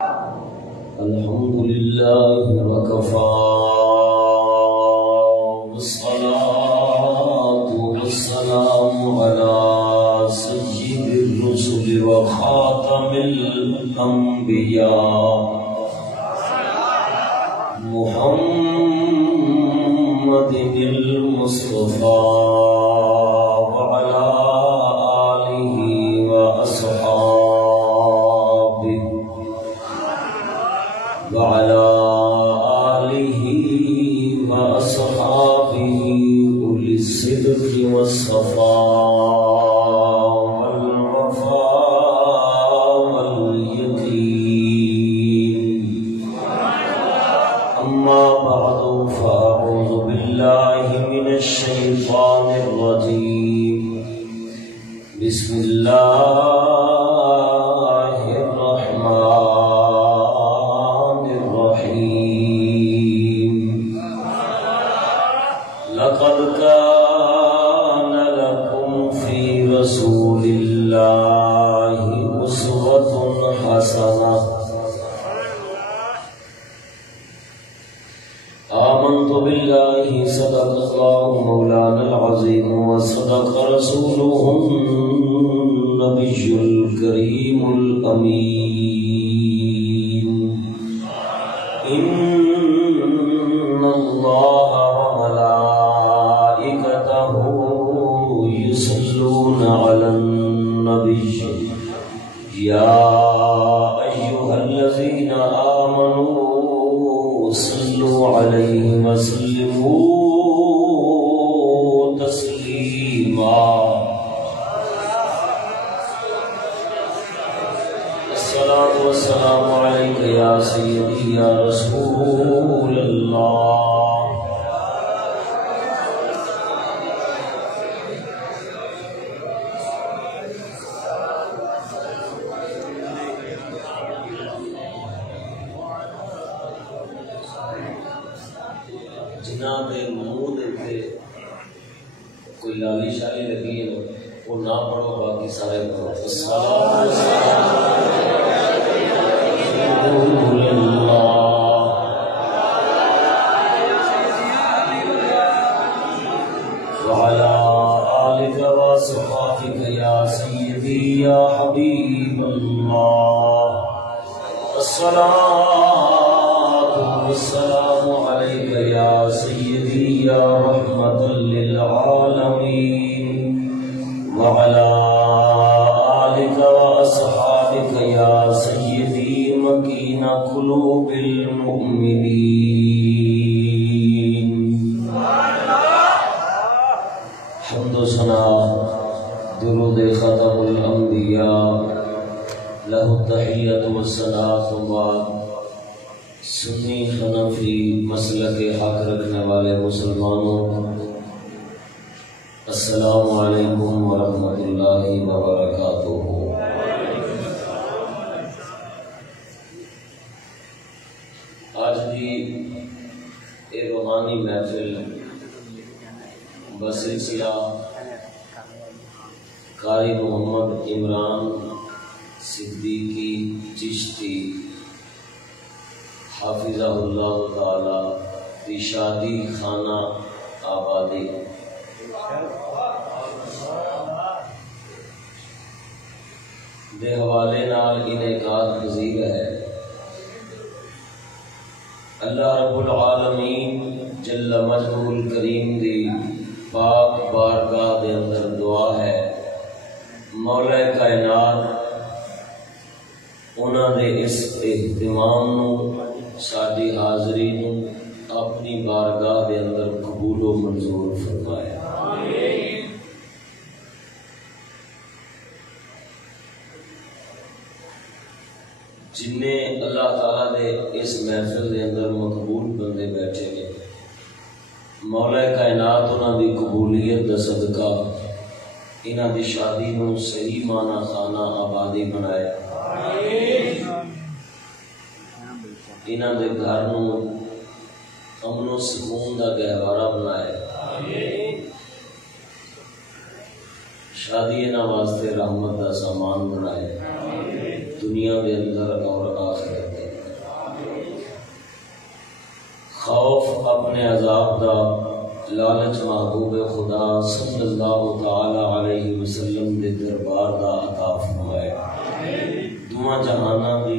الحمد لله وكفى والصلاة والسلام على سيد الرسل وخاتم الأنبياء محمد المصطفى وعلى آله وأصحابه أولي الصدق والصفاء والوفاء واليقين. أما بعد فأعوذ بالله من الشيطان الرجيم. بسم الله الرحمن الرحيم. لقد كان لكم في رسول الله أسوة حسنة. آمنت بالله صدق الله مولانا العظيم وصدق رسوله النبي الكريم الأمين. إن الله وملائكته يصلون على النبي يا أيها الذين آمنوا صلوا عليه وسلموا تسليما. الصلاة والسلام عليك يا سيدي يا رسول الله. جنہاں دے منہ دے کوئی لالی شالی لگی ہے وہ نہ پڑھو، باقی سارے پڑھو. الصلاۃ والسلام رسول اللہ وعلى آلك وصحبك يا سيدي يا حبيب الله. الصلاة والسلام عليك يا سيدي يا رحمة للعالمين وعلى آلك وأصحابك يا سيدي مكين قلوب المؤمنين. حمد و ثنا درود ختم الانبیاء لہ التحیۃ والصلاۃ بعد. سنی حنفی مسلک حق رکھنے والے مسلمانوں، السلام علیکم ورحمۃ اللہ وبرکاتہ. آج بھی ایک روحانی محفل بسلسلہ قاری محمد عمران صدیقی چشتی حافظہ اللہ تعالی کی شادی خانہ آبادی دے حوالے نال انعقاد پذیر ہے. اللہ رب العالمین جل مجدہ الکریم دی پاک بارگاہ دے اندر دعا ہے مولا کائنات انہاں دے اس اہتمام نو ساری حاضری نو اپنی بارگاہ دے اندر قبول و منظور فرمائے. جنہیں اللہ تعالیٰ دے اس محفل دے اندر مقبول بندے بیٹھے نے مولا کائنات انہاں دی قبولیت دا صدقہ انہاں دی شادی نو صحیح معنی خانہ آبادی بنائے. انہاں دے گھر نو امن و سکون دا گہوارہ بنائے. شادی انہاں واسطے رحمت دا سامان بنائے دنیا دے اندر اور آخرت. اپنے عذاب دا لالچ محبوب خدا صلی اللہ تعالی علیہ وسلم دے دربار دا عطا فرمائے. دعا جہاناں دی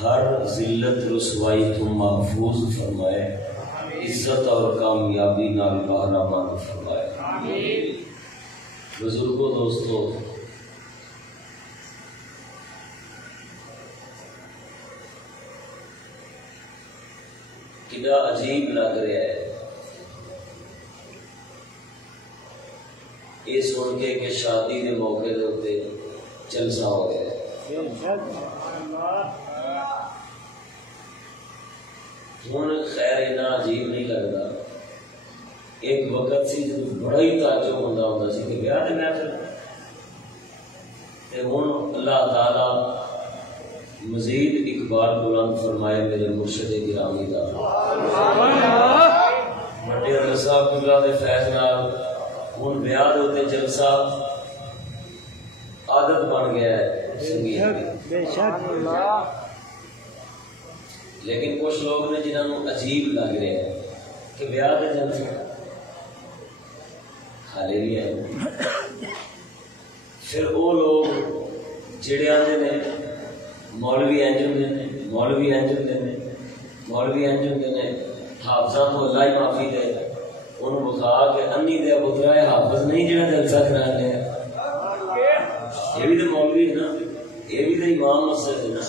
ہر ذلت رسوائی تو محفوظ فرمائے. عزت اور کامیابی نال بہرامند فرمائے. بزرگوں دوستو، کیا عجیب لگ رہا ہے یہ سن کے کہ شادی کے موقع دے اوتے جلسہ ہو گیا. ہوں خیر اتنا عجیب نہیں لگتا. ایک وقت سی جب بڑا ہی تعجب ہوتا سی کہ بیاہ دے محفل، ہوں اللہ تعالی مزید اقبال بلند فرمائے میرے مرشد گرامی دا بڑے اللہ صاحب اللہ دے فیض نال ہوں بیاہ دے اوتے جلسہ عادت بن گیا ہے سنگیت. لیکن کچھ لوگ نے جنہوں نے عجیب لگ رہے ہیں کہ بیاہ دے جلسے خالی بھی ہے. پھر وہ لوگ جڑے آتے ہیں مولوی انج ہوندے نے، مولوی انج ہوندے نے، مولوی انج ہوندے نے، حافظاں تو اللہ ہی معافی دے انہوں بخا کے انی دیا پترا ہے حافظ نہیں جڑا جلسہ کرا لیا. یہ بھی تو مولوی ہے نا، یہ بھی تو امام مسجد ہے نا.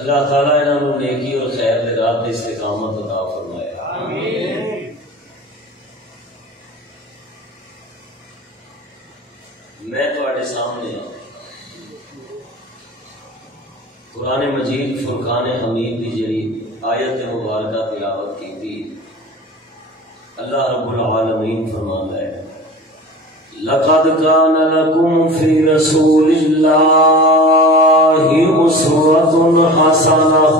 اللہ تعالیٰ انہوں نے نیکی اور خیر دے رات دے استقامت عطا فرمائے. میں تواڈے سامنے قرآن مجید فرقان حمید کی جڑی آیت مبارکہ تلاوت کی تھی. اللہ رب العالمین فرماتا ہے لَقَدْ كَانَ لَكُمْ فِي رَسُولِ اللَّهِ أُسْوَةٌ حَسَنَةٌ.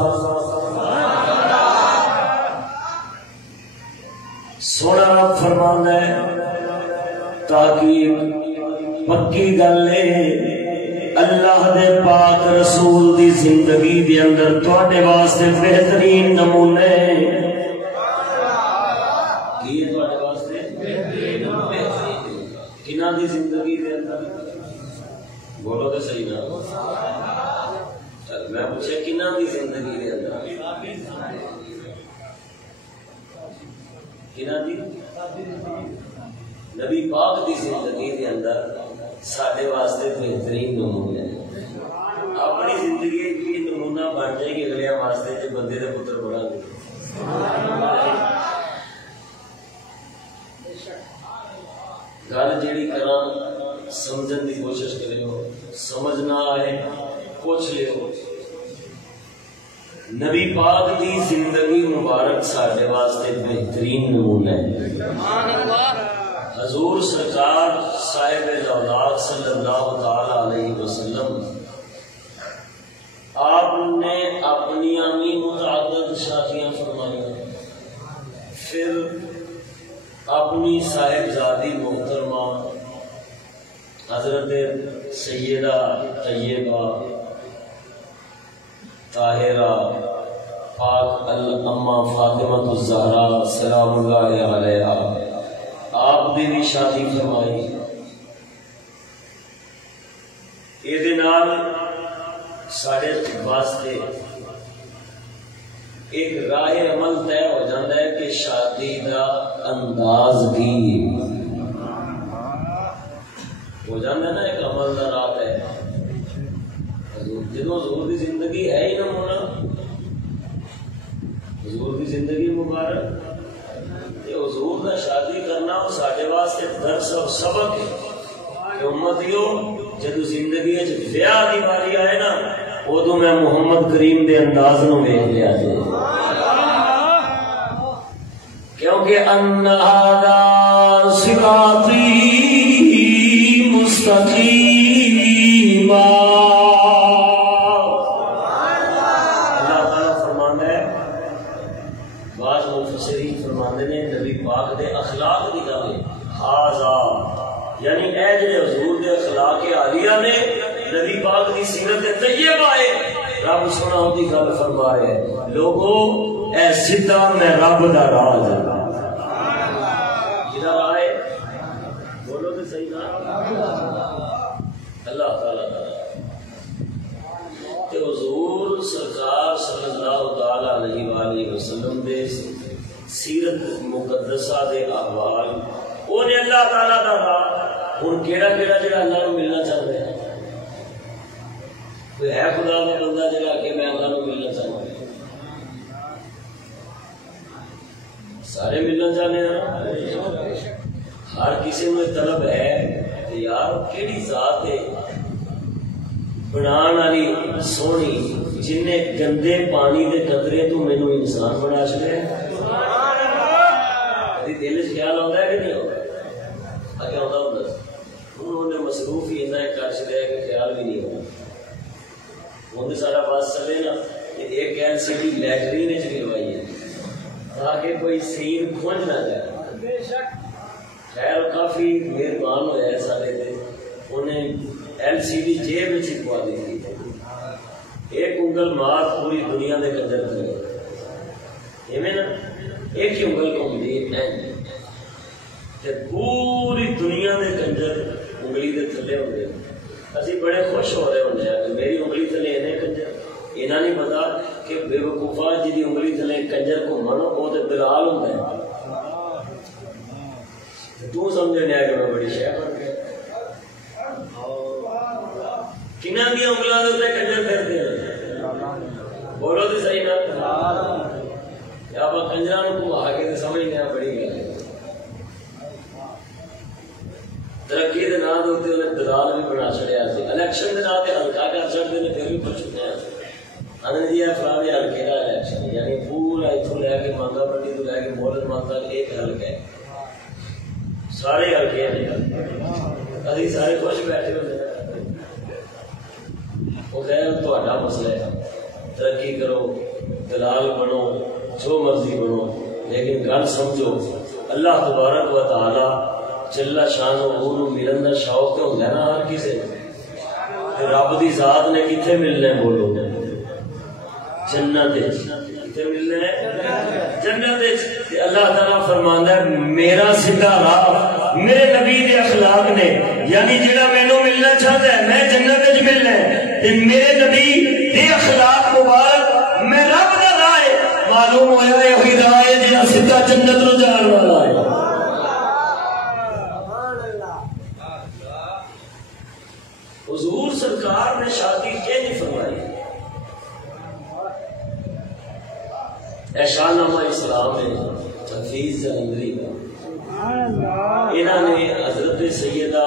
سونا رب فرماتا ہے تاکہ پکی گل ہے اللہ دے پاک رسول دی زندگی دے اندر تواڈے واسطے بہترین نمونے کی تواڈے واسطے بہترین کناں دی زندگی دے اندر بولو تے صحیح نا. میں پوچھے کناں دی زندگی دے اندر کناں دی نبی پاک دی زندگی دے اندر ساڈے واسطے بہترین نمونے ہیں. اپنی زندگی کی نمونہ بن جائے گی اگلے واسطے جو بندے دے پتر بنا گے. گل جیڑی کراں سمجھن دی کوشش کریو، سمجھ نہ آئے پوچھ لیو. نبی پاک دی زندگی مبارک ساڈے واسطے بہترین نمونہ ہے. حضور سرکار صاحب اولاد صلی اللہ تعالی علیہ وسلم آپ نے اپنی بھی متعدد شادیاں فرمائیں. پھر اپنی صاحبزادی محترمہ حضرت سیدہ طیبہ طاہرہ پاک الامہ فاطمہ الزہرا سلام اللہ علیہا آپ نے بھی شادی فرمائی. یہ سارے واسطے ایک راہ عمل طے ہو جاتا ہے کہ شادی کا انداز کی ہو جاتا ہے نا. ایک عمل کا راہ ہے جدو حضور کی زندگی ہے ہی نمونہ، حضور کی زندگی مبارک حضور کا شادی کرنا وہ سارے واسطے درس اور سبق ہے کہ امتیو جدو زندگی بیاہ کی باری آئے نا ادو میں محمد کریم دے انداز نو ویکھ لیا جائے. کیونکہ ان ھذا صراطی مستقیما. اللہ تعالیٰ فرماتا ہے، بعض مفسرین فرماتے ہیں نبی پاک دے اخلاق کی گل ہے. ھذا یعنی اے جڑے حضور دے اخلاق عالیہ نے نبی پاک دی سیرت طیبہ ہے رب سونا ہوتی گل فرمائے لوگوں اے سدھا میں رب دا راز جدا راہ ہے بولو تو صحیح نا اللہ تعالیٰ دا تے حضور سرکار صلی اللہ تعالی علیہ وآلہ وسلم دے سیرت مقدسہ دے احوال وہ نے اللہ تعالیٰ دا راہ ہن کیڑا کیڑا جڑا اللہ نو ملنا چاہتا ہے کوئی ہے خدا کا بندہ جڑا کہ میں اللہ کو ملنا چاہتا ہوں سارے ملنا چاہتے ہیں ہر کسی میں طلب ہے کہ یار کیڑی ذات ہے بنان والی سونی جن نے گندے پانی دے قطرے تو مینوں انسان بنا چھڑیا کدی دل وچ خیال آتا ہے کہ نہیں آتا اگے آتا ہوں انہوں نے مصروف ہی اتنا کر چھڑیا کہ خیال بھی نہیں ہوتا وہ سارا بس چلے نا ایک ایل سی ڈی لیٹرین گروائی ہے تاکہ کوئی سین کھنج نہ جائے خیر کافی مہربان ہوا ہے سارے تے انہیں ایل سی ڈی جیب میں چھپوا دی تھی ایک انگل مار پوری دنیا دے کنجر تھے ایویں نا ایک ہی انگل کو ملی پوری دنیا دے کنجر انگلی دے تھلے ہوتے اسی بڑے خوش ہو رہے ہوتے ہیں کہ میری انگلی تھلے انہیں کنجر انہاں نہیں پتا کہ بے وقوفا جی انگلی تھلے کنجر کو منو وہ تو دلال ہوتا ہے تو سمجھے نہیں کہ میں بڑی شہ بن گیا کنہ دیا انگلوں کے کنجر پھرتے ہیں بولو تو صحیح نا آپ کنجروں کو آگے تو سمجھ گیا بڑی گل ہے ترقی کے نام ہوتے انہیں دلال بھی بنا چڑیا الیکشن کے نام سے ہلکا کر چڑھتے ہیں پھر بھی کچھ چکے ہیں جی فلانے ہلکے کا الیکشن یعنی پورا اتوں لے کے مانگا منڈی تو لے کے مولن مان تک ایک ہلکا ہے سارے ہلکے ہیں ابھی سارے خوش بیٹھے ہوتے ہیں وہ خیر تہاڈا مسئلہ ہے ترقی کرو دلال بنو جو مرضی بنو لیکن گل سمجھو اللہ تبارک و تعالی جلا شان و ملن کا شوق تو ہوتا ہے نا ہر کسی رب دی ذات نے کتنے ملنا ہے بولو جنت کتنے ملنا ہے جنت اللہ تعالیٰ فرماندا ہے میرا سیدھا راہ میرے نبی دے اخلاق نے یعنی جڑا مینوں ملنا چاہتا ہے میں جنت وچ ملنا ہے تے میرے نبی دے اخلاق مبارک میں رب دا راہ ہے معلوم ہویا ہے وہی راہ ہے جڑا سیدھا جنت نو جان والا ہے حضور سرکار نے شادی کیا نہیں فرمائی شاہ نامہ اسلام ہے حفیظ جلندری انہوں نے حضرت سیدہ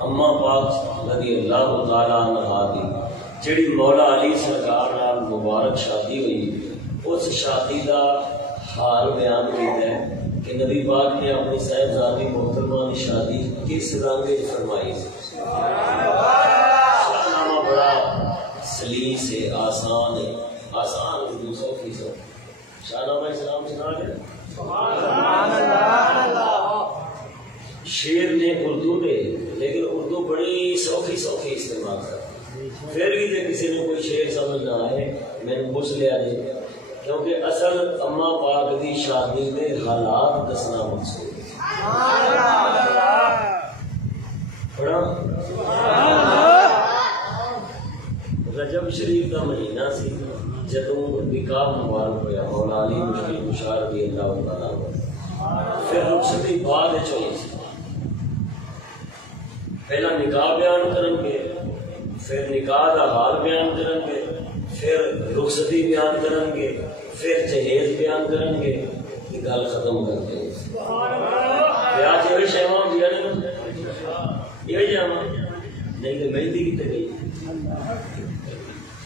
اما پاک رضی اللہ تعالیٰ عنہا دی جڑی مولا علی سرکار نال مبارک شادی ہوئی اس شادی کا حال بیان کیتا ہے کہ نبی پاک نے اپنی صاحبزادی محترمہ کی شادی کس رنگ فرمائی شاہنامہ بڑا سلیس ہے آسان ہے آسان اردو 100% شاہنامہ اسلام سنا لیا شیر نے اردو دے لیکن اردو بڑی سوکھی استعمال کرتی پھر بھی جب کسی نے کوئی شیر سمجھ نہ آئے میں نے پوچھ لیا جی کیونکہ اصل اما پاک دی شادی دے حالات دسنا مقصود رجب شریف کا مہینہ سی جدوں نکاح مبارک ہوا مولا علی مشکل کشا رضی اللہ تعالیٰ پھر رخصتی بعد ہوئی سی پہلا نکاح بیان کریں گے پھر نکاح کا حال بیان کریں گے پھر رخصتی بیان کریں گے پھر جہیز بیان کریں گے گل ختم کر دیں گے آج یہ شیواں دیا یہ جاوا نہیں تو مہندی کتنے گئی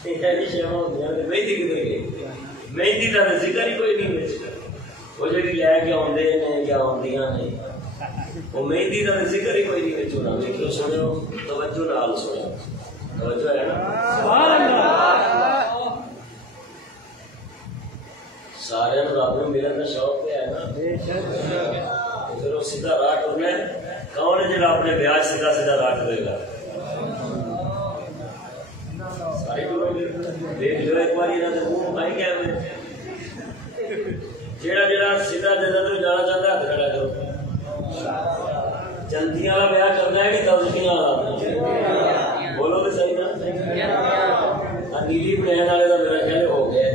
مہندی کتنے گئی مہندی کا ذکر ہی کوئی نہیں وہ جی لے کے آدھے نے یا آدیاں نے وہ مہندی کا ذکر ہی کوئی نہیں چنا دیکھو سنو توجہ نال سنو توجہ ہے نا سارے رب نے ملن کا شوق ہے نا پھر وہ سیدھا راہ ٹرنا ہے کون ہے جڑا اپنے بیاہ سیدھا راہ ٹرے گا سارے ٹرو گے دیکھ لو ایک بار یہاں سے منہ پائی گیا میں جیڑا جیڑا سیدھا جنت میں جانا چاہتا ہے ہاتھ کھڑا کرو جنتی والا بیاہ کرنا ہے کہ دوزخی والا بولو تو صحیح نا نیلی پلین والے کا میرا خیال ہو گیا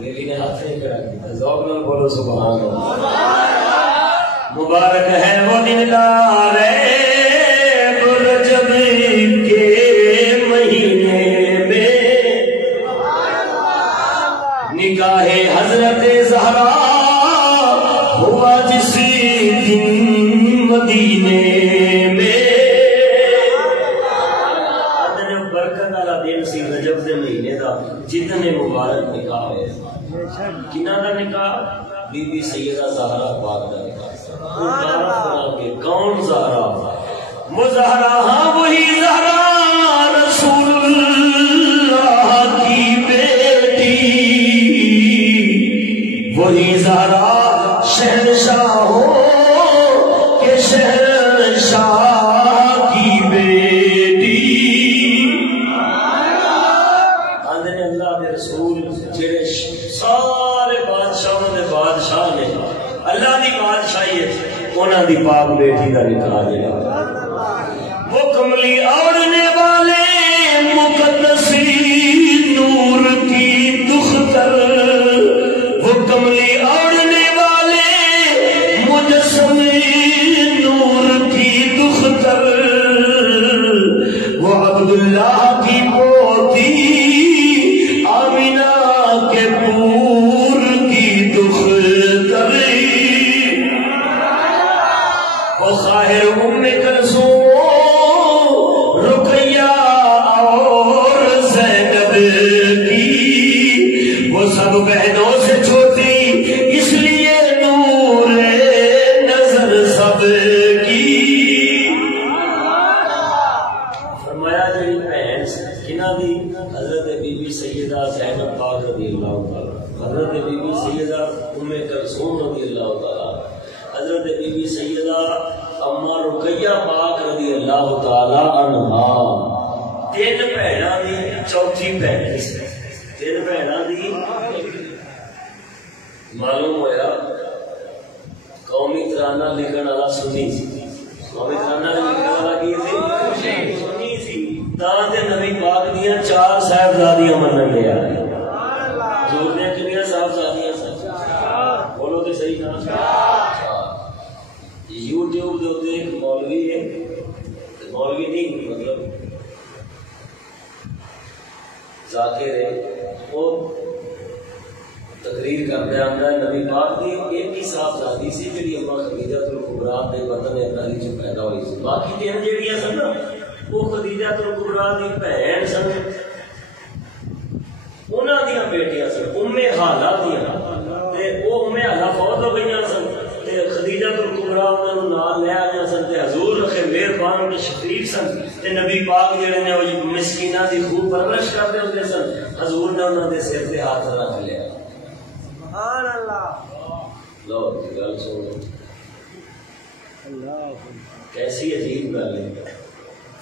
نیلی نے ہاتھ نہیں کھڑا کیا ذوق نال بولو سبحان اللہ مبارک ہے وہ دن لارے برجب کے مہینے میں نکاح حضرت زہرا ہوا جس دن مدینے میں برکت والا دن سی رجب کے مہینے کا جتنے مبارک نکاح ہوئے کنہ کا نکاح بی بی سیدہ زہرا پاک کا نکاح کون زہرا مظہرا ہاں وہی زہرا رسول اللہ کی بیٹی وہی زہرا شہنشاہ ہو کہ شہنشاہ کی بیٹی آندھے اللہ کے رسول جڑے سارے بادشاہوں نے بادشاہ نے اللہ دی بادشاہی ہے انہاں دی پاک بیٹی کا نکاح جڑا وہ کملی اوڑھنے والے مقدسی نور کی دختر وہ کملی اوڑھنے والے مجسمے نور کی دختر وہ عبداللہ کی پوتی آمینہ کے پور کی دختر وہ خاہر ام کلثوم رقیہ اور زینب کی وہ سب بہنوں سے چھوٹی اس لیے نور نظر سب کی فرمایا جڑی بہن کنہ دی حضرت بی بی سیدہ زینب پاک رضی اللہ تعالی حضرت بی بی سیدہ ام کلثوم رضی اللہ تعالی حضرت بی بی سیدہ اما رقیہ پاک رضی اللہ تعالی عنہا تین بہناں دی چوتھی بہن تین بہناں دی معلوم ہویا قومی ترانہ لکھن والا سنی سی قومی ترانہ لکھن والا کی سی سنی سی تاں تے نبی پاک دیاں چار صاحبزادیاں منن لیا حضور نے کنیاں صاحبزادیاں سن بولو تے صحیح نا یوٹیوب دے اوتے ایک مولوی ہے مولوی نہیں مطلب ذاکر ہے وہ تقریر کرتا ہے نبی پاک دی ایک ہی صاحبزادی سی جڑی اما خدیجہ الکبریٰ دے وطن ابراہیم چ پیدا ہوئی سی باقی تین جڑیاں سن نا وہ خدیجہ الکبریٰ دی بہن سن انہاں دیاں بیٹیاں سن ام حالہ دیاں تے او ام حالہ فوت ہو گئیاں سن خدیجہ الکبریٰ انہاں نوں نال لے آئیاں سن تے حضور رکھے مہربان تے شفیق سن تے نبی پاک جڑے نے او مسکیناں دی خوب پرورش کردے ہوندے سن حضور نے انہاں دے سر تے ہاتھ رکھ لیا سبحان اللہ لو گل سنو اللہ کیسی عجیب گل ہے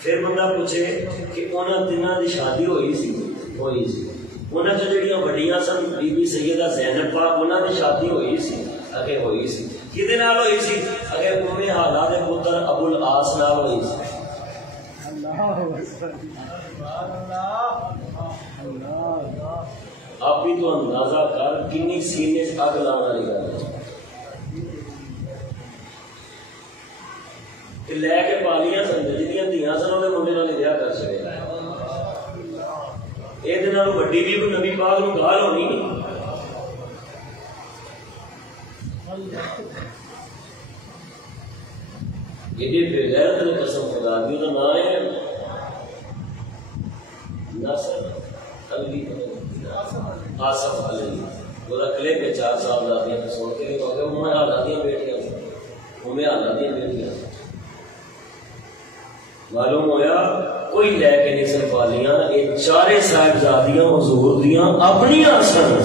پھر بندہ پوچھے کہ انہاں تیناں دی شادی ہوئی سی انہاں چ جڑیاں وڈیاں سن بی بی سیدہ زینب پاک انہاں دی شادی ہوئی سی اگے ہوئی سی کدے نال ہوئی سی اگے ام حالہ دے پتر ابو العاص نال ہوئی سی آپ بھی تو اندازہ کر کنی سینے سے اگ لانا والی گل لے کے پالیاں سن جنیاں دھیاں سن وہ منڈے نال ویاہ کر چکے یہ وڈی بھی کوئی نبی پاک نوں گال ہونی ایڈی بے غیرت نے قسم خدا دی دا نام ہے نصر علی آصف علی وہ کلے پہ 4 سال دادیاں نے سن کے کہ انہیں حالاتیاں بیٹیاں انہیں حالاتیاں بیٹیاں معلوم ہویا کوئی لے کے نہیں سن پالیاں یہ چارے صاحبزادیاں حضور دیاں اپنی سن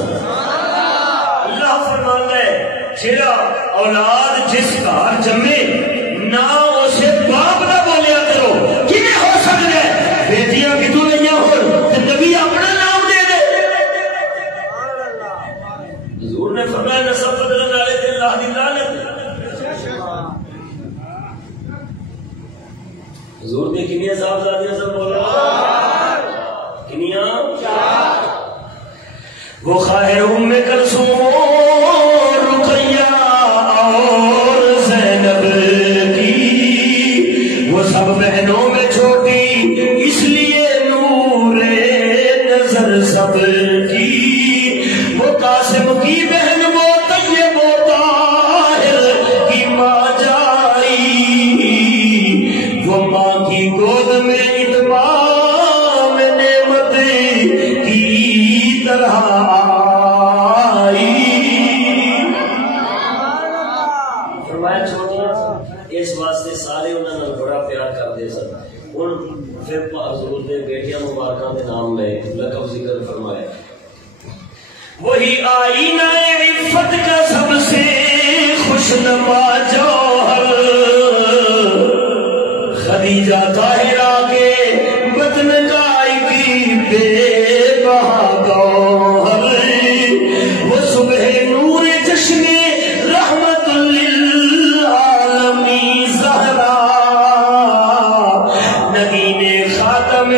اللہ فرماتا ہے جڑا اولاد جس گھر جمے نہ اسے باپ نہ بولیا کرو کی ہو سکتا ہے بیٹیاں کتوں لئیاں ہو نبی اپنا کنیاں وہ خواہ ام کلثوم اور رقیہ اور زینب کی، وہ سب بہنوں میں چھوٹی اس لیے نور نظر سب کی، وہ قاسم کی بہن وہ طیب و طاہر کی ماں جائی، وہ ماں کی گود میں اتمام نعمت کی طرح آئی۔ فرمایا چھوٹیاں اس واسطے سارے انہوں نے بڑا پیار کرتے سن، ان پھر حضور دے بیٹیاں مبارکاں دے نام لے لقب ذکر فرمایا۔ وہی آئینہ عفت کا سب سے خوشنما جوہر، خدیجہ طاہرہ کے بطن گائے کی بے بہا گوہر، وہ صبح نور چشم رحمت للعالمین زہرا، نگین خاتم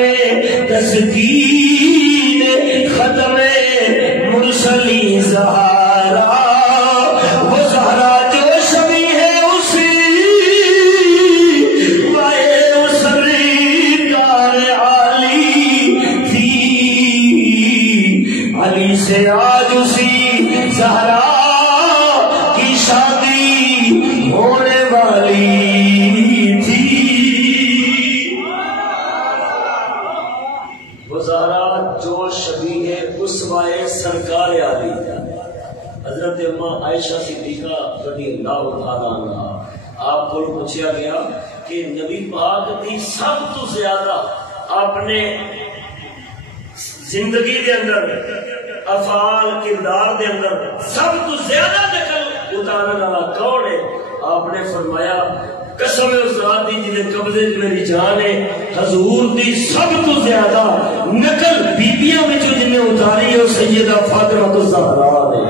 تسکین ختم مرسلی زہرا، وہ زہرا جو شبیہ ہے اسی وائے سرکار علی تھی، علی سے آج اسی زہرا کی شادی ہونے والی تھی۔ وہ زہرا جو شبیہ اسوائے سرکار علی، حضرت اماں عائشہ صدیقہ رضی اللہ تعالیٰ عنہ، آپ کو پوچھا گیا کہ نبی پاک دی سب تو زیادہ اپنے زندگی دے اندر افعال کردار دے اندر سب تو زیادہ نقل اتارنے والا کون ہے؟ آپ نے فرمایا قسم اس ذات دی جن قبضے میری جان ہے، حضور دی سب تو زیادہ نقل بیبیاں میں جو جن نے اتاری ہے وہ سیدہ فاطمہ الزہرا نے۔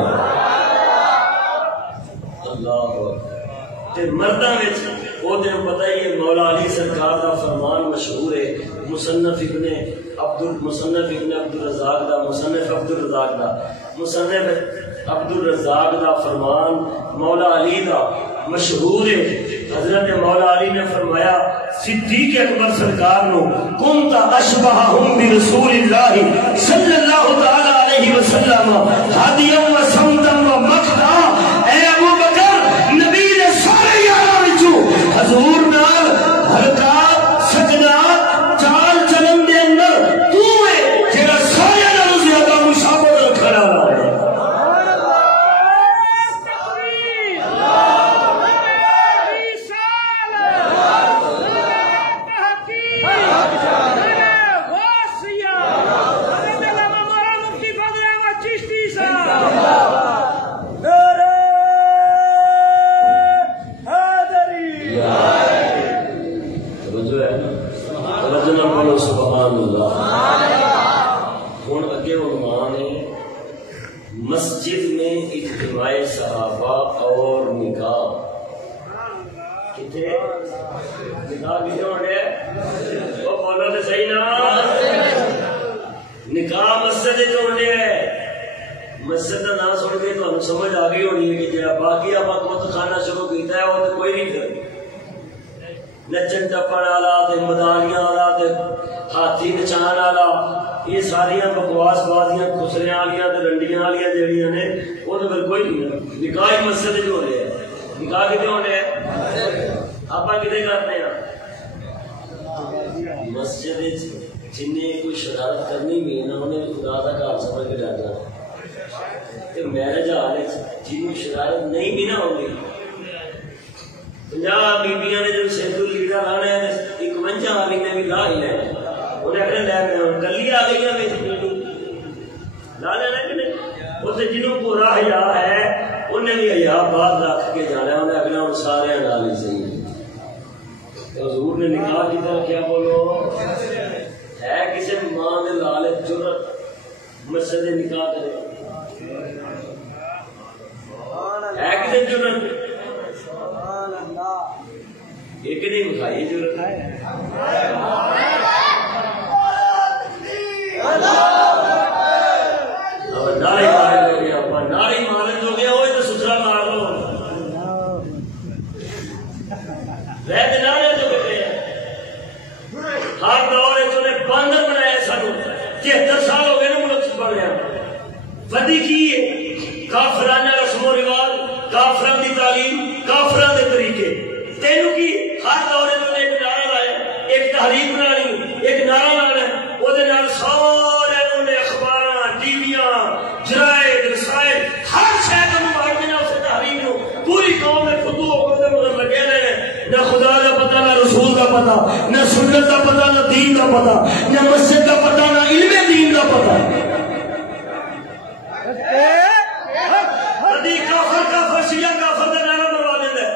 اللہ تے مرداں وچ وہ تے پتہ ہی ہے، مولا علی سرکار دا فرمان مشہور ہے، مصنف ابن عبد الرزاق دا مصنف عبد الرزاق دا فرمان مولا علی دا مشہور ہے۔ حضرت مولا علی نے فرمایا صدیق اکبر سرکار نو کنت اشبہہم برسول اللہ صلی اللہ تعالی علیہ وسلم ہادیا و سمتا و مقتا، اے ابو بکر نبی نے سارے یاراں وچوں حضور نال حرکات سکنات چال چلن دے اندر تو ہے جڑا سارے نالوں زیادہ مشابہت رکھن والا ہے۔ مسجد میں اجتماع صحابہ اور نکاح کتنے نکاح کتنے ہونے وہ بولو تو صحیح نا، نکاح مسجد ہونے ہے۔ مسجد کا نام سن کے تمہیں سمجھ آ گئی ہونی ہے کہ جہاں باقی آپ کت کھانا شروع کیتا ہے وہ تو کوئی نہیں کر نچن ٹپن والا مداریاں والا ہاتھی نچان والا، یہ ساری بکواس بازیاں خسرے والی رنڈیاں والی جہاں نے وہ تو پھر کوئی نہیں۔ نکاح مسجد جو ہو رہے ہیں، نکاح کتنے ہونے ہیں؟ آپ کتنے کرتے ہیں؟ مسجد جنہیں کوئی شرارت کرنی بھی نا انہیں خدا کا گھر سمجھ کے جانا، میرج حال جنوں شرارت نہیں بھی نہ ہوگی 50 بیبیاں نے جب سیدو لیڑا لانا ہے 51 والی نے بھی لا ہی لینا، انہیں اپنے لے گئے گلی آ گئی نا لا لینا کہ نہیں؟ اسے جنوں کو راہ یا ہے انہیں بھی حیا بات رکھ کے جانا ہے، انہیں اگلا ان سارے نال ہی صحیح ہے۔ حضور نے نکاح کی طرح کیا بولو ہے کسی ماں نے لال جرت مسجد نکاح کرے ہے کسی جرت ایک نہیں مکھائی جرت ہے نعرے مارے جو گیا ناری مارے جو گیا وہ تو ستھرا مار لو رہتے نعرے جو گئے ہر دور انہیں باندر بنایا سانو 73 سال ہو گئے نا ملک پڑ گیا ودی کی ہے کافرانہ رسم و رواج کافران دی تعلیم کافران دے طریقے تینوں کی ہر دور انہیں ایک نعرہ لایا ایک تحریک بنانی ایک نعرہ لانا وہ دے نال سارے انہیں اخباراں ٹی ویاں جرائد رسائل ہر شے کا مبارک بنا اسے تحریک نو پوری قوم میں خودو ہو کر مگر لگے رہے نہ خدا کا پتہ نہ رسول کا پتہ نہ سنت کا پتہ نہ دین کا پتہ نہ مسجد کا پتہ نہ علم دین کا پتہ کدی کافر کافر شیعہ کافر کا نعرہ مروا دیندے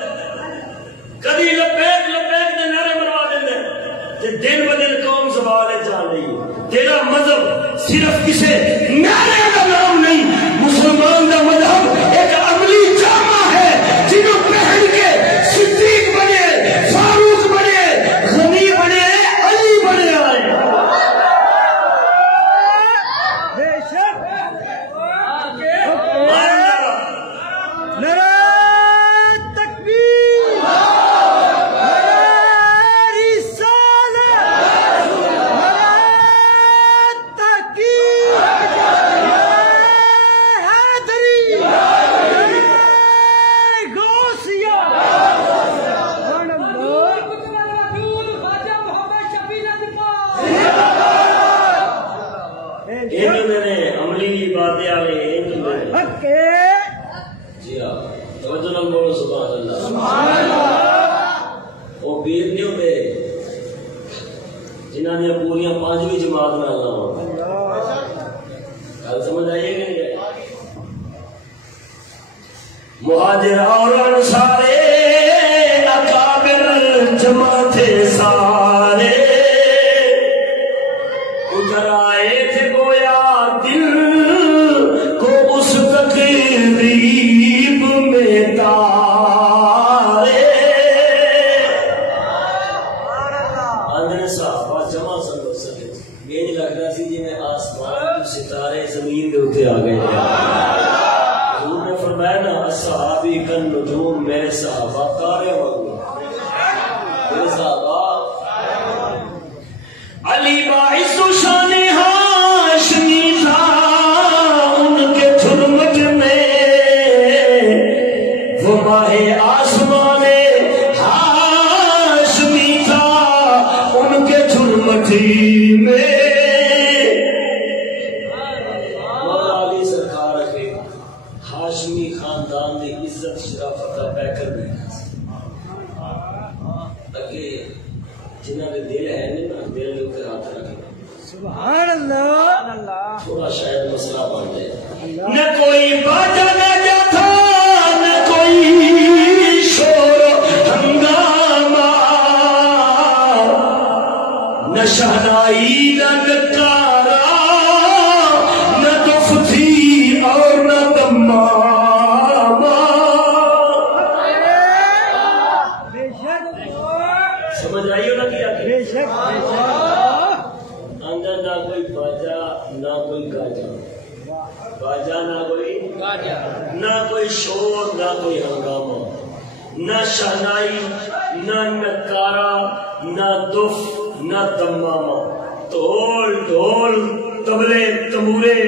کدی لبیک لبیک کے نعرے مروا دیندے دن ب دن قوم زوال جان رہی ہے تیرا مذہب صرف کسے نعرے کا نام نہیں مسلمان کا مذہب ایک عملی جامع ہے جنہوں پہن کے صدیق بنے فاروق بنے غنی بنے علی بنے آئے بے شک مہاجر اور انصارے اکابر جمع تھے سارے ادھر آئے تھے گویا دل کو اس تقریب میں تارے اندر صحابہ جمع سن سکے یہ نہیں لگتا سی جی میں آسمان ستارے زمین دے اٹھے آ گئے فرمایا نا صحابی کن نجوم میرے صحابہ تارے ہوئے میرے صحابہ علی باعث شان ہاشمی تھا ان کے جھرمٹ میں وہ ماہ آسمان ہاشمی تھا ان کے جھرمٹ میں خاندان دی عزت شرافت کا پیکر نہیں اگے جنہاں دے دل ہے نا دل دے اوپر ہاتھ رکھے سبحان اللہ تھوڑا شاید مسئلہ بن جائے نہ کوئی باجا نہ تھا نہ کوئی شور ہنگامہ نہ شہنائی نہ نکارا نہ دف تھی اور نہ دمہ اندر نہ کوئی باجا نہ کوئی گاجا باجا نہ کوئی نہ کوئی شور نہ کوئی ہنگامہ نہ شہنائی نہ نکارا نہ دف نہ دمامہ ڈھول ڈھول طبلے تمورے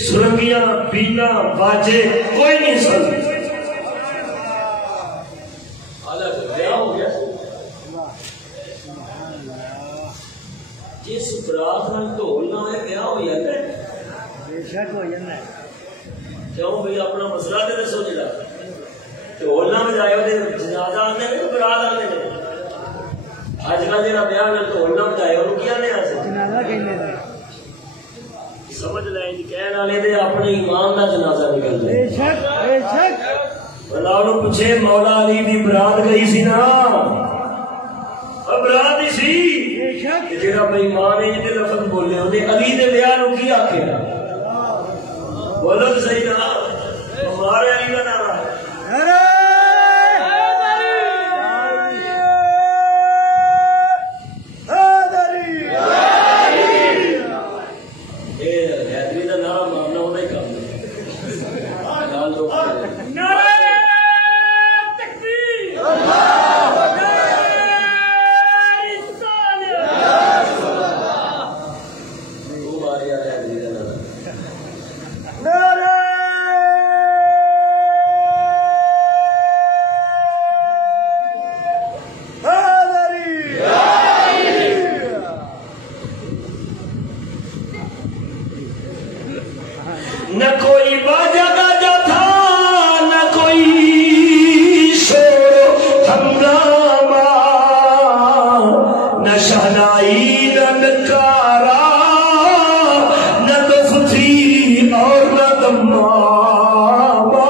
سرنگیاں بینا باجے کوئی نہیں سن جس برات نال ڈھول نہ ہے بیاہ ہو جاتا ہے بے شک ہو جاتا ہے کیوں بھئی اپنا مسئلہ تے دسو جڑا ڈھول نہ بجائے تے جنازہ آندے نے برات آندے نے اج کل جڑا بیاہ نال ڈھول نہ بجائے اونوں کی آندے اس جنازہ کہندے نے سمجھ لے جی کہن والے دے اپنے ایمان دا جنازہ نکلدا ہے بے شک بلا نوں پوچھے مولا علی دی برات گئی سی نا برات ہی سی جڑا بے ایمان ہے جے لفظ بولے اونے علی دے بیاہ نو کی آکھیا بولو تے صحیح نا ہمارے علی دا نعرہ ہے نہ کوئی باجا گاجا تھا نہ کوئی شور ہنگامہ نہ شہنائی نہ نکارا نہ دف تھی اور نہ دمامہ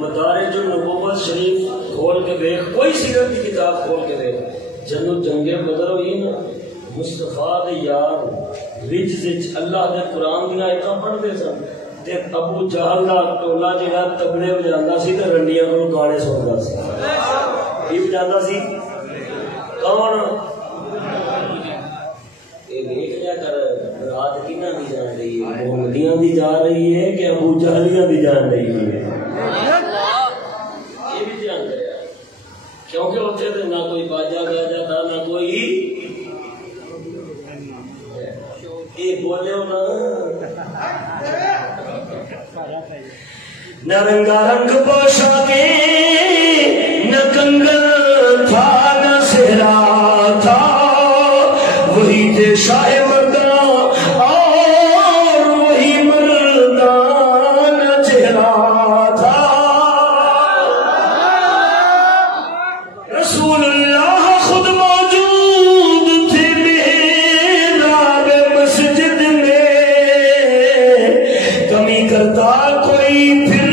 مدارج النبوت شریف کھول کے دیکھ، کوئی سیرت کی کتاب کھول کے دیکھ، جنو جنگ بدر ہوئی نا مصطفیٰ دے یار رج زج اللہ دے قرآن دیاں ایتاں پڑھتے سن تے ابو جہل دا ٹولا جہاں تبلے بجاندا سی تے رنڈیاں کولوں گانے سندا سی کی بجاندا سی کون اے دیکھ لیا کر رات کنہاں دی جان رہی ہے محمدیاں دی جا رہی ہے کہ ابو جہلیاں دی جان رہی ہے یہ بھی دھیان کرے کیونکہ اتنے تو نہ کوئی باجا گاجا تھا نہ کوئی یہ بولے نہ رنگا رنگ پوشاکے نہ کنگن تھا نہ سہرا تھا وہی تھے شاہ مردان اور وہی مردان چہرہ تھا رسول اللہ خود موجود تھے محراب مسجد میں کمی کرتا کوئی پھر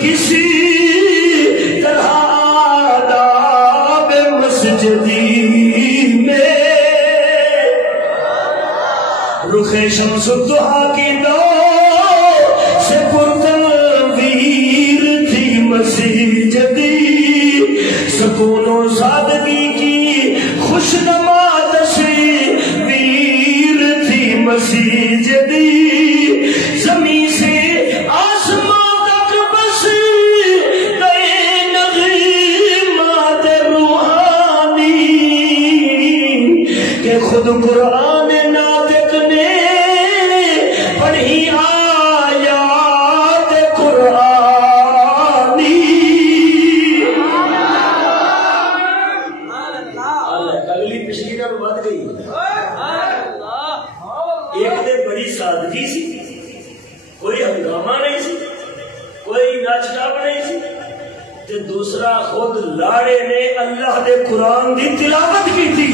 کسی طرح آداب مسجدی میں رخ شمس الضحیٰ کی دو سے پرتنویر تھی مسجدی سکون و سادگی کی خوشنما تصویر تھی مسجدی زمین سے آسمان تک بس گئے نغمات روحانی کہ خود قرآن ناطق نے پڑھی آیات قرآنی اگلی پچھلی نال بات گئی ایک دے بڑی سادگی سی کوئی ہنگامہ نہیں سی کوئی ناچ ٹاپ نہیں سی تے دوسرا خود لاڑے نے اللہ دے قرآن دی تلاوت کی تھی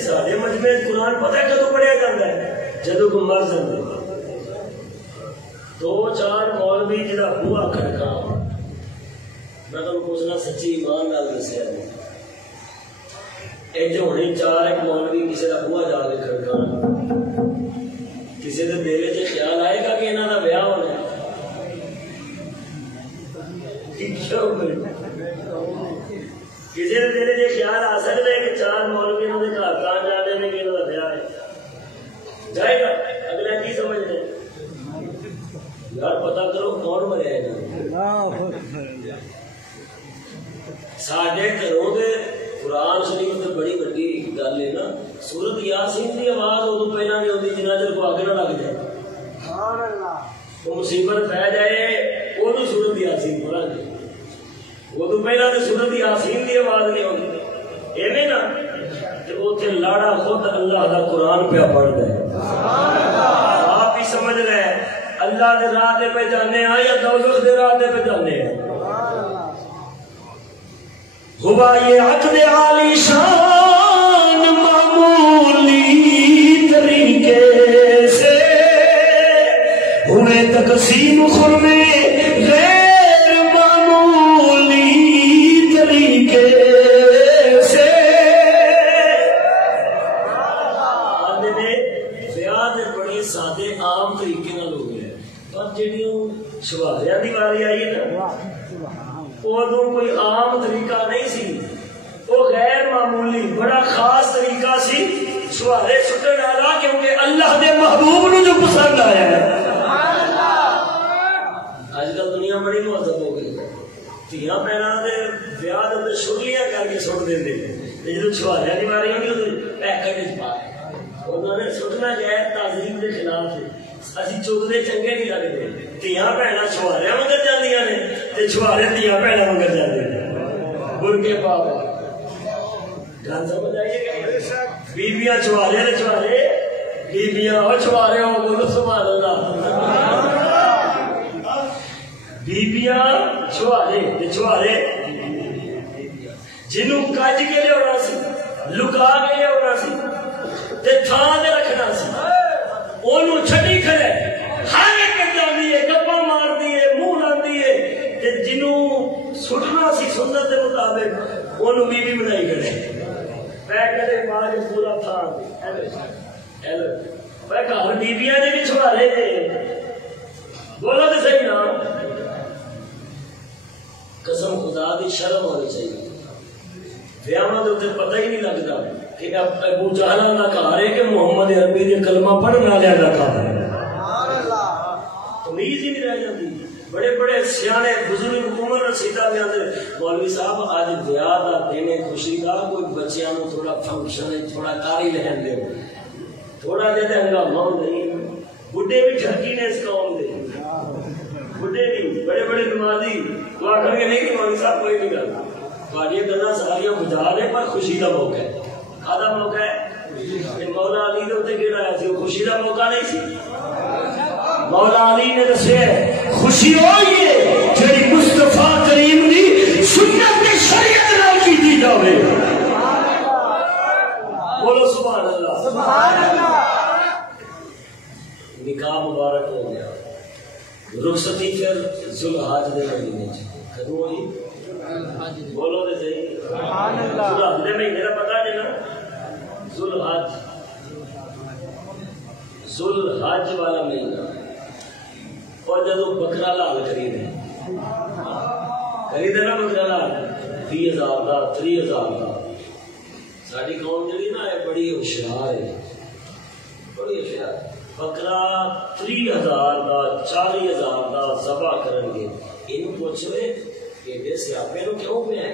سارے مجمع قرآن پتہ ہے کدو پڑھیا جاتا ہے جدو کو مرض ہے دو چار مولوی جدا بوا کھڑکا میں تو پوچھنا سچی ایمان نال دسیا ایک جو ہونے چار ایک مولوی کسی کا بوا جا کے کھڑکا کسی دے دل وچ خیال آئے گا کہ انہاں دا بیاہ ہونا ہے کسی دے دل وچ خیال آ سکتا ہے کہ چار مولوی انہاں دے گھر کان جانے نے کہ انہاں دا بیاہ ہے جائے گا اگلا کی سمجھتے ہیں یار پتہ کرو کون مریا ہے ساڈے گھروں دے قرآن شریف تے بڑی بڑی گل ہے نا سورت یاسین دی آواز ادو پہلا نہیں ہوتی جنہ چر کو آگے نہ لگ جائے وہ مصیبت پہ جائے ادو سورت یاسین پڑھا جائے ادو پہلا تو سورت یاسین دی آواز نہیں ہوتی ایویں نا کہ اتنے لاڑا خود اللہ دا قرآن پہ پڑھتا ہے آپ ہی سمجھ رہے اللہ دے راہ دے پہ جانے ہیں یا دوزخ دے راہ دے پہ جانے ہیں ہوا یہ عقد عالی شان معمولی طریقے سے ہوئے تقسیم خرمے غیر معمولی طریقے سے آدھے نے بیاہ بڑے سادے عام طریقے نہ لوگ ہیں پر جڑیوں شواریاں دی واری آئی ہے نا ادو کوئی عام طریقہ نہیں سی وہ غیر معمولی بڑا خاص طریقہ سی چھوارے سٹن والا کیونکہ اللہ دے محبوب نو جو پسند آیا ہے. اج کل دنیا بڑی مہذب ہو گئی. دھیاں بہناں دے ویاہ دے اندر شرلیاں کر کے سٹ دیندے تے جدوں چھوارے دی ماری ہوندی پیکٹ وچ پا کے انہوں نے سٹنا جائے تعظیم دے خلاف ہے. اسی چوکدے چنگے نہیں لگدے. دھیاں بہناں چھوارے مگر جاندیاں نے تے چھوارے دھیاں بہناں مگر جاندے نے. برقے پا کے گل سمجھ آئیے گا. بیبیاں چھوارے نے چھوارے بیبیاں ہو چھوارے ہو بولو سبحان اللہ. بیبیاں چھوارے تے چھوارے جنوں کج کے لیا سی لکا کے لیا سی تے تھان تے رکھنا سی اونوں چھڈی کھڑے ہر ایک جاندی ہے گپاں ماردی ہے منہ لاندی ہے تے جنوں سٹنا سی سنت دے مطابق اونوں بیوی بنائی کھڑے. پیکٹ پا کے پورا تھان ایلو میں گھر بیبیاں نے بھی چھوارے تھے. بولو تو صحیح نا. قسم خدا دی شرم ہونی چاہیے. ویاواں دے پتہ ہی نہیں لگتا کہ ابو جہل دا گھر ہے کہ محمد عربی دے کلمہ پڑھن والے دا گھر ہے. تمیز ہی نہیں رہ جاتی. بڑے بڑے سیانے بزرگ عمر رسیدہ بھی آتے مولوی صاحب آج ویاہ دا دن خوشی دا کوئی بچیاں نو تھوڑا فنکشن تھوڑا کاری لہن دے تھوڑا دے دے ہنگامہ نہیں. بڈھے بھی ٹھرکی نے اس قوم دے بڈھے بھی بڑے بڑے نمازی تو آخر کے نہیں کہ مولوی صاحب کوئی نہیں کرتا. یہ گلا ساریاں بجا لے پر خوشی کا موقع ہے. کھادا موقع ہے. مولا علی کے اتنے کہڑا آیا سی خوشی کا موقع نہیں سی. مولا علی نے دسے خوشی ہوئی ہے جڑی مصطفیٰ کریم دی سنت تے شریعت نال کیتی جاوے. بولو سبحان اللہ. سبحان اللہ. نکاح مبارک ہو گیا. رخصتی پھر ذوالحج دے مہینے چ کدوں ہوئی. بولو تو صحیح. سبحان اللہ. ذوالحج دے مہینے دا پتہ ہے نا. ذوالحج والا مہینہ اور جدو بکرا لال خریدے نا بکرا لال 20,000 کا 30,000 کا. ساری قوم جی نا بڑی ہوشیار ہے. بڑی ہوشیار. بکرا 30,000 کا 40,000 کا ذبح کرن گے. یہ پوچھو ایڈے سیاپے نو کیوں پہ ہے.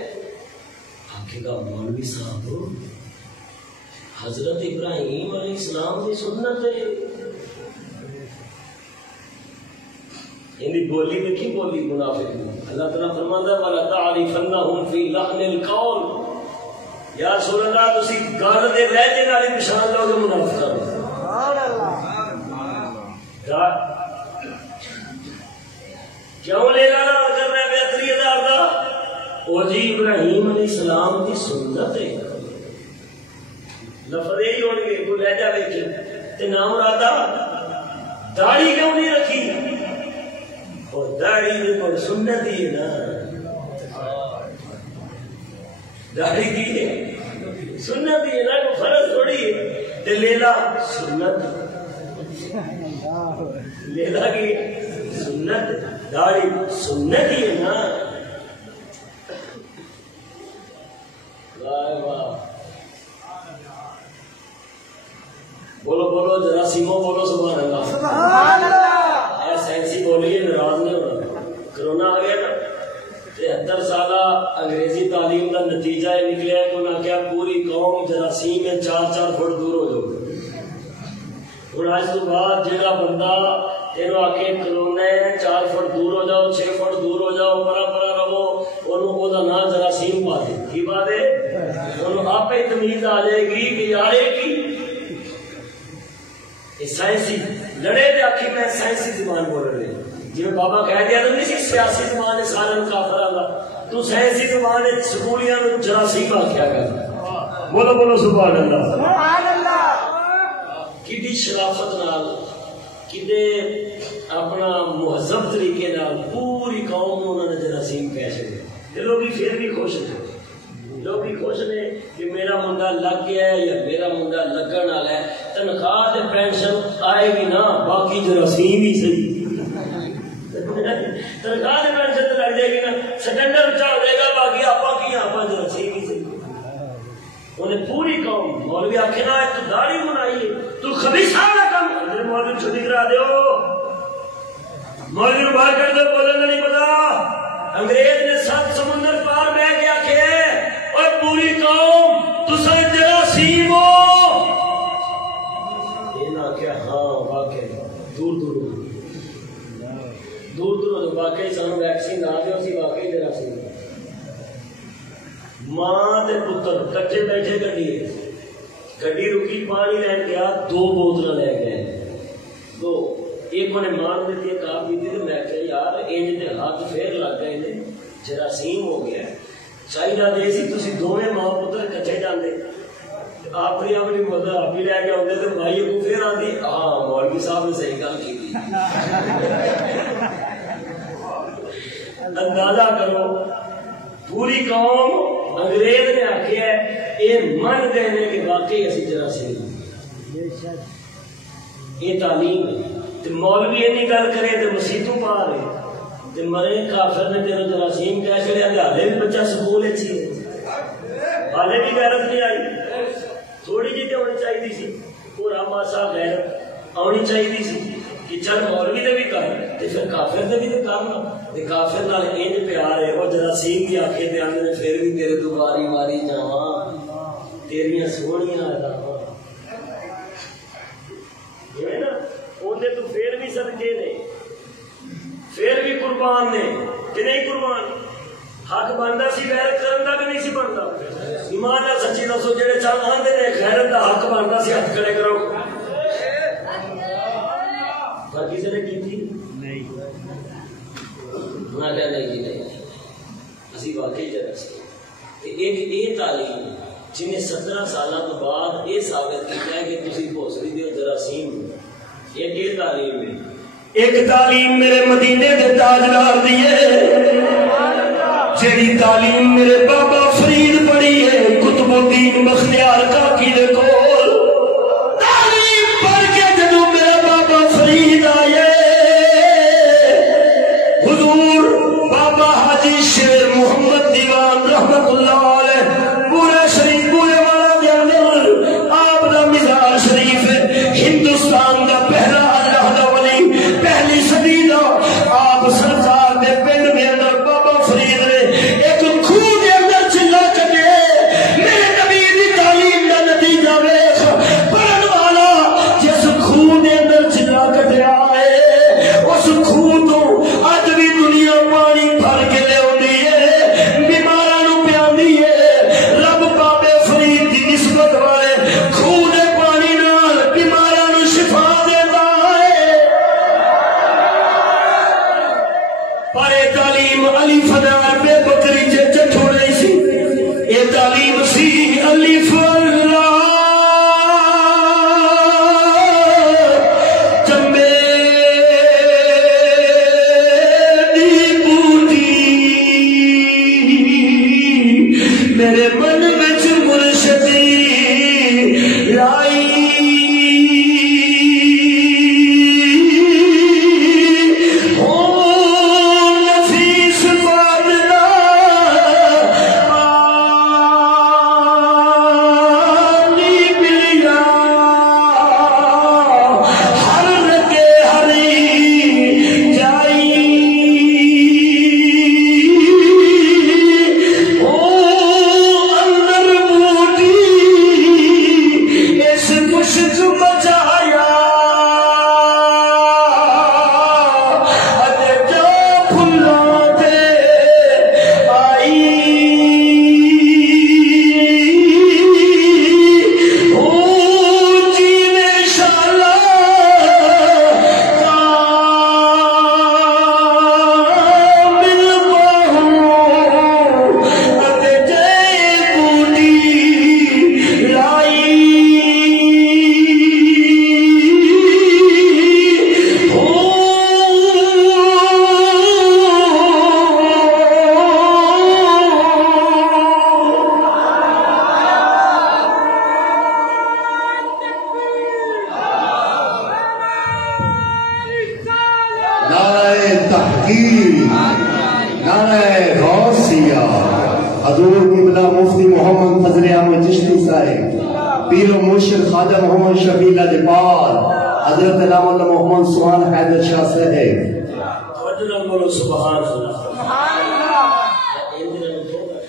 آخے گا مولوی صاحب حضرت ابراہیم علیہ السلام کی سنت ہے. ان بولی دیکھی بولی منافق. اللہ تعالیٰ فرماندا ہے وَلَا تَعْرِفَنَّهُمْ فِي لَحْنِ الْقَوْلِ. یا رسول اللہ تسی گل دے لہجے نال ہی پہچان لو گے منافقاں. سبحان اللہ. کیوں لیلا نال کر رہے ہیں 30,000 کا. او جی ابراہیم علیہ السلام کی سنت ہے. لفظ یہی ہون گے کوئی لہجہ ویکھے تے نام رادا داڑھی کیوں نہیں رکھی. اور داڑھی دے کوئی سنت ہی ہے نا. داڑھی کی ہے سنت ہی ہے نا. کوئی فرض تھوڑی ہے. تے لیلا سنت. لیلا کی سنت داڑھی سنت ہی ہے نا. واہ واہ. بولو بولو جراثیموں بولو سبحان اللہ. سبحان اللہ. اے سائنسی بولیے ناراض نہیں ہونا. کرونا آ گیا نا 73 سالہ انگریزی تعلیم کا نتیجہ یہ نکلیا کہ انہوں نے کیا پوری قوم جراثیم میں 4-4 فٹ دور ہو جاؤ. ہوں آج تو بعد جہاں بندہ تینوں آ کے کرونا ہے 4 فٹ دور ہو جاؤ 6 فٹ دور ہو جاؤ پرا پرا رہو وہ نام جراثیم پا دے. کی پا دے. انہوں آپ ہی تمیز آ جائے گی کہ یار کی سائنسی لڑے دے آخی میں سائنسی زبان بول رہے جی بابا کہہ دیا تو نہیں سی سیاسی زبان ہے سارا کافر آگا تو سائنسی زبان ہے سکولیاں میں جراثیم آخیا گیا. بولو بولو سبحان اللہ. سبحان اللہ. کڈی شرافت نال کڈے اپنا مہذب طریقے نال پوری قوم میں انہوں نے جراثیم پیش ہے. لوگ پھر بھی خوش ہیں. لوگ بھی خوش نے کہ میرا منڈا لگ گیا ہے یا میرا منڈا لگن والا ہے. تنخواہ تے پینشن آئے گی نا باقی جراثیم ہی صحیح. تنخواہ تے پینشن لگ جائے گی نا سٹینڈر اچھا ہو جائے گا باقی آپ جراثیم ہی صحیح. انہیں پوری قوم مولوی آخے نا ایک داڑھی خبیثہ کا کام اندر مولوی چھٹی کرا دیو مولوی باہر کر دو بولن نہیں پتا انگریز نے 7 سمندر پار بہ کے آکھے اور پوری قوم تساں جراثیم ہو یہ نہ کہ ہاں واقعی دور دور واقعی سانو ویکسین آ گیا اسی واقعی جراثیم ماں تے پتر کٹھے بیٹھے گڈی رکی پانی لین گیا 2 بوتلاں لے گئے 2 ایک نے مان دیتی ہے کاپ دیتی تو میں کہ یار انج دے ہاتھ پھیر لگ گئے نے جراثیم ہو گیا چاہیے دے سی تسی دوویں ماں پتر کٹھے جاندے اپنی مدد آپ ہی لے کے آتے تو بھائی کو پھر آتی ہاں مولوی صاحب نے صحیح گل کی اندازہ کرو پوری قوم انگریز نے آخیا یہ من گئے کہ واقعی اسی جراثیم یہ تعلیم ہے مولوی اینی گل کرے تو مسیتوں پا رہے مرے کافر نے تیرے جراثیم کہہ چڑیا ہالے بھی بچہ سکول اچھی ہے ہالے بھی غیرت نہیں آئی تھوڑی جی تو ہونی چاہیے سی پورا ماسا غیرت آنی چاہیے سی کہ چل مولوی نے بھی کر تے پھر کافر نے بھی تو کرنا تے کافر نال انج پیار ہے وہ جراثیم کی آنکھیں تے آندے نے پھر بھی تیرے تو واری واری جاواں تیریاں سونیاں اداواں یہ نا اوندے تو پھر بھی صدقے نے پھر بھی قربان نے کہ نہیں قربان حق بنتا سی غیرت کرن دا کہ نہیں سی بنتا ایمان نال سچی دسو جڑے چل آندے نے غیرت دا حق بنتا سی ہاتھ کھڑے کرو پر کسی نے کی تھی نہیں نہ کہہ نہیں نہیں اسی واقعی جراثیم ایک یہ تعلیم جنہیں 17 سالوں تو بعد یہ ثابت کیا ہے کہ تسی بھوسڑی دے جراثیم ایک یہ تعلیم ہے ایک تعلیم میرے مدینے دے تاجدار دی ہے جیڑی تعلیم میرے بابا فرید پڑھی ہے قطب الدین بختیار کاکی دے کول تعلیم پڑھ کے جدو میرا بابا فرید آئے حضور بابا حاجی شیر محمد دیوان رحمت اللہ علیہ پورے شریف پورے والا دے اندر آپ دا مزار شریف ہندوستان دا پہلا اللہ دا ولی پہلی صدی دا آپ سرکار دے پنڈ دے اندر بابا فرید نے ایک کھوہ دے اندر چلا کٹے میرے نبی دی تعلیم دا نتیجہ ویکھ پڑھن والا جس کھوہ دے اندر چلا کٹیا ہے اس کھوہ تو اج بھی دنیا پانی بھر کے لے آندی ہے بیماراں نوں پیاندی ہے رب بابے فرید دی نسبت والے کھوہ دے پانی نال بیماراں نوں شفا دیندا ہے پر یہ تعلیم علی فدار بے بکری جٹھو نہیں سی یہ تعلیم سی علی فلا چمبے دی بوٹی میرے من وچ مرشدی لائی حضور قبلہ مفتی محمد فضل احمد چشتی صاحب پیر و مرشد خواجہ محمد شفیع لاجپال حضرت علامہ محمد سبحان حیدر شاہ صاحب بولو سبحان اللہ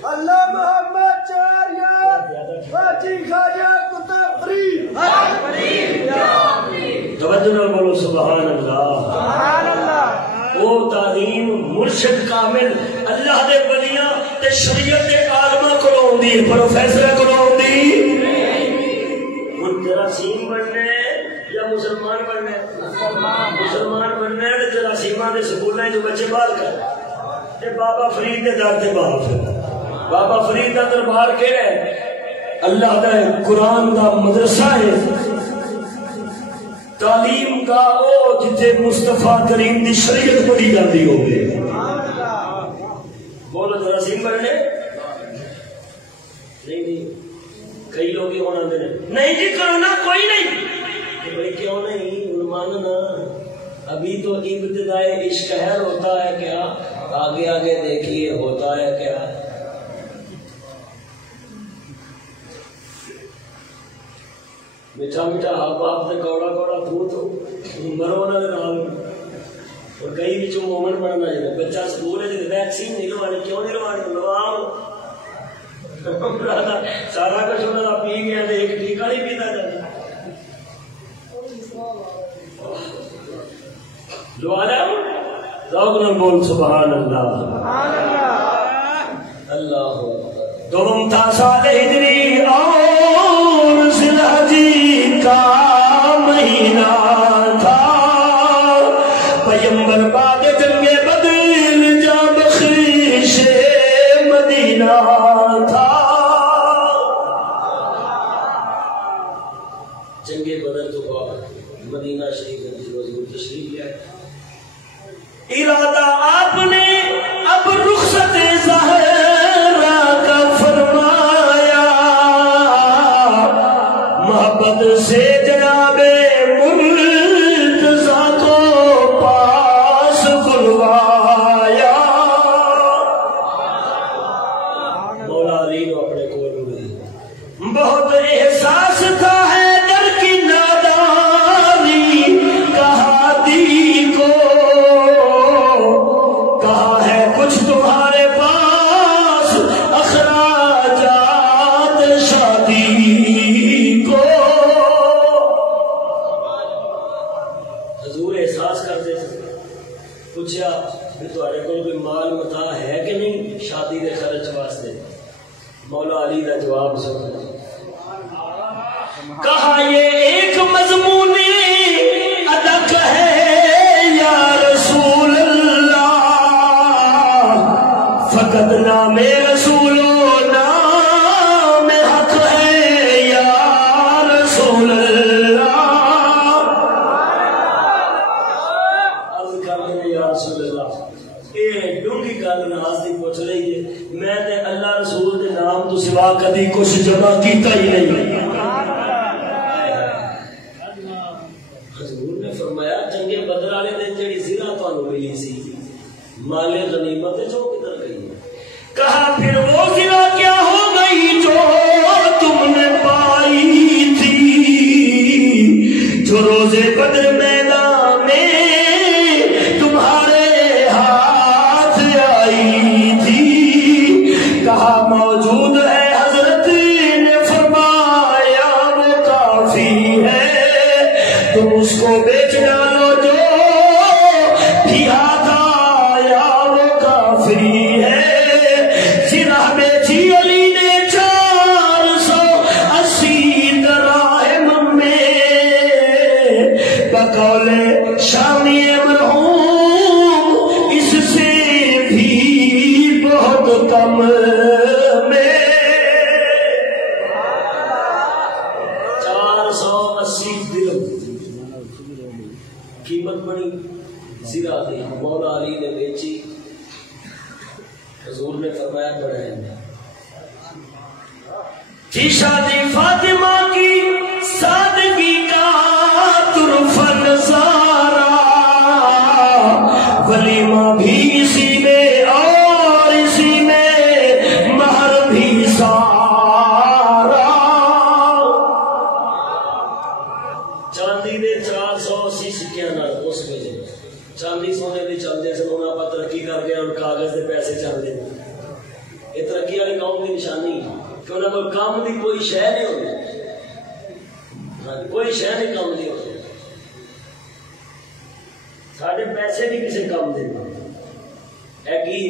اللہ محمد چاریار حاجی خواجہ کتب فرید توجہ بولو سبحان اللہ وہ تعلیم مرشد کامل اللہ دے ولیاں تے شریعت دے عالماں کولوں ہوندی پروفیسر کولوں ہوندی ہن جراثیم بننے یا مسلمان بننے مسلمان بننے تے جراثیماں دے سکولاں جو بچے باہر کر تے بابا فرید دے در تے باہر بابا فرید دا دربار کہڑا ہے اللہ دا قرآن دا مدرسہ ہے تعلیم کا او جتھے مصطفیٰ کریم دی شریعت پڑھی جاتی ہوگی بولو جراثیم پڑھنے نہیں کئی لوگ ہی ہونا دے نہیں جی کرونا کوئی نہیں بھائی کیوں نہیں ماننا ابھی تو ابتدائے عشق ہے ہوتا ہے کیا آگے آگے دیکھیے ہوتا ہے کیا میٹھا میٹھا آپ آپ نے کوڑا کوڑا پھوت ہو مرو نہ نال اور کئی بھی جو مومن بننا ہے بچہ سکول ہے ویکسین نہیں لوانی کیوں نہیں لوانی لواؤ سارا کچھ انہوں نے پی گیا ایک ٹیکا نہیں پیتا جاتا لوا لیا بول سبحان اللہ اللہ دوم تا سال ہجری اور ذوالحج کا مہینہ تھا پیغمبر بعد جنگ بدر جا بخش مدینہ تھا جنگ بدر تو بعد مدینہ شریف میں حضور تشریف لے آئے ارادہ آپ نے اب رخصت زہرا کا فرمایا محبت سے جناب مرتضیٰ کو پاس بلوایا مولا علی کو اپنے کو بہت احساس تھا ہے در کی ناداری کہا دی کو کہا ہے کچھ تمہارے پاس اخراجات شادی کو حضور احساس کرتے تھے پوچھا کہ تمہارے کو کوئی مال متا ہے کہ نہیں شادی کے خرچ واسطے مولا علی کا جواب سن کہا یہ ایک مضمون ادک ہے یا رسول اللہ فقط نام رسول و نام حق ہے یا رسول اللہ عرض کرنے یا رسول اللہ اے ڈونگی گل ناز دی پوچھ رہی ہے میں نے اللہ رسول دے نام تو سوا کدی کچھ جمع کیتا ہی نہیں جنگے بدر والے دن جڑی زرہ تانوں ملی سی مال غنیمت جو کدھر گئی کہا پھر وہ زرہ کیا ہو گئی جو تم نے پائی تھی جو روزے بدر میدان میں تمہارے ہاتھ آئی تھی کہا موجود ہے حضرت نے فرمایا وہ کافی ہے تم اس کو بیچ ڈالو جو بھی ہاتھ آیا وہ کافری ہے زرہ بیچی علی نے 480 دراہم میں بقول شامی مرحوم اس سے بھی بہت کم میں 480 درہم قیمت بنی زرہ دی مولا علی نے بیچی حضور نے فرمایا بڑھائیں تھی شادی فاطمہ کی سادگی کا طرف نظارہ ولیمہ بھی اسی میں اور اسی میں مہر بھی سارا چاندی دے 480 سکیاں نال اس ویلے چاندی سونے دی چلدے سن ہن آپ ترقی کر گئے اور کاغذ دے پیسے چلدے یہ ترقی والی قوم کی نشانی کہ انہاں کول کام دی کوئی شے نہیں ہوندی کوئی شے نہیں کام دی ہوندی ساڈے پیسے بھی کسی کام دے اے کی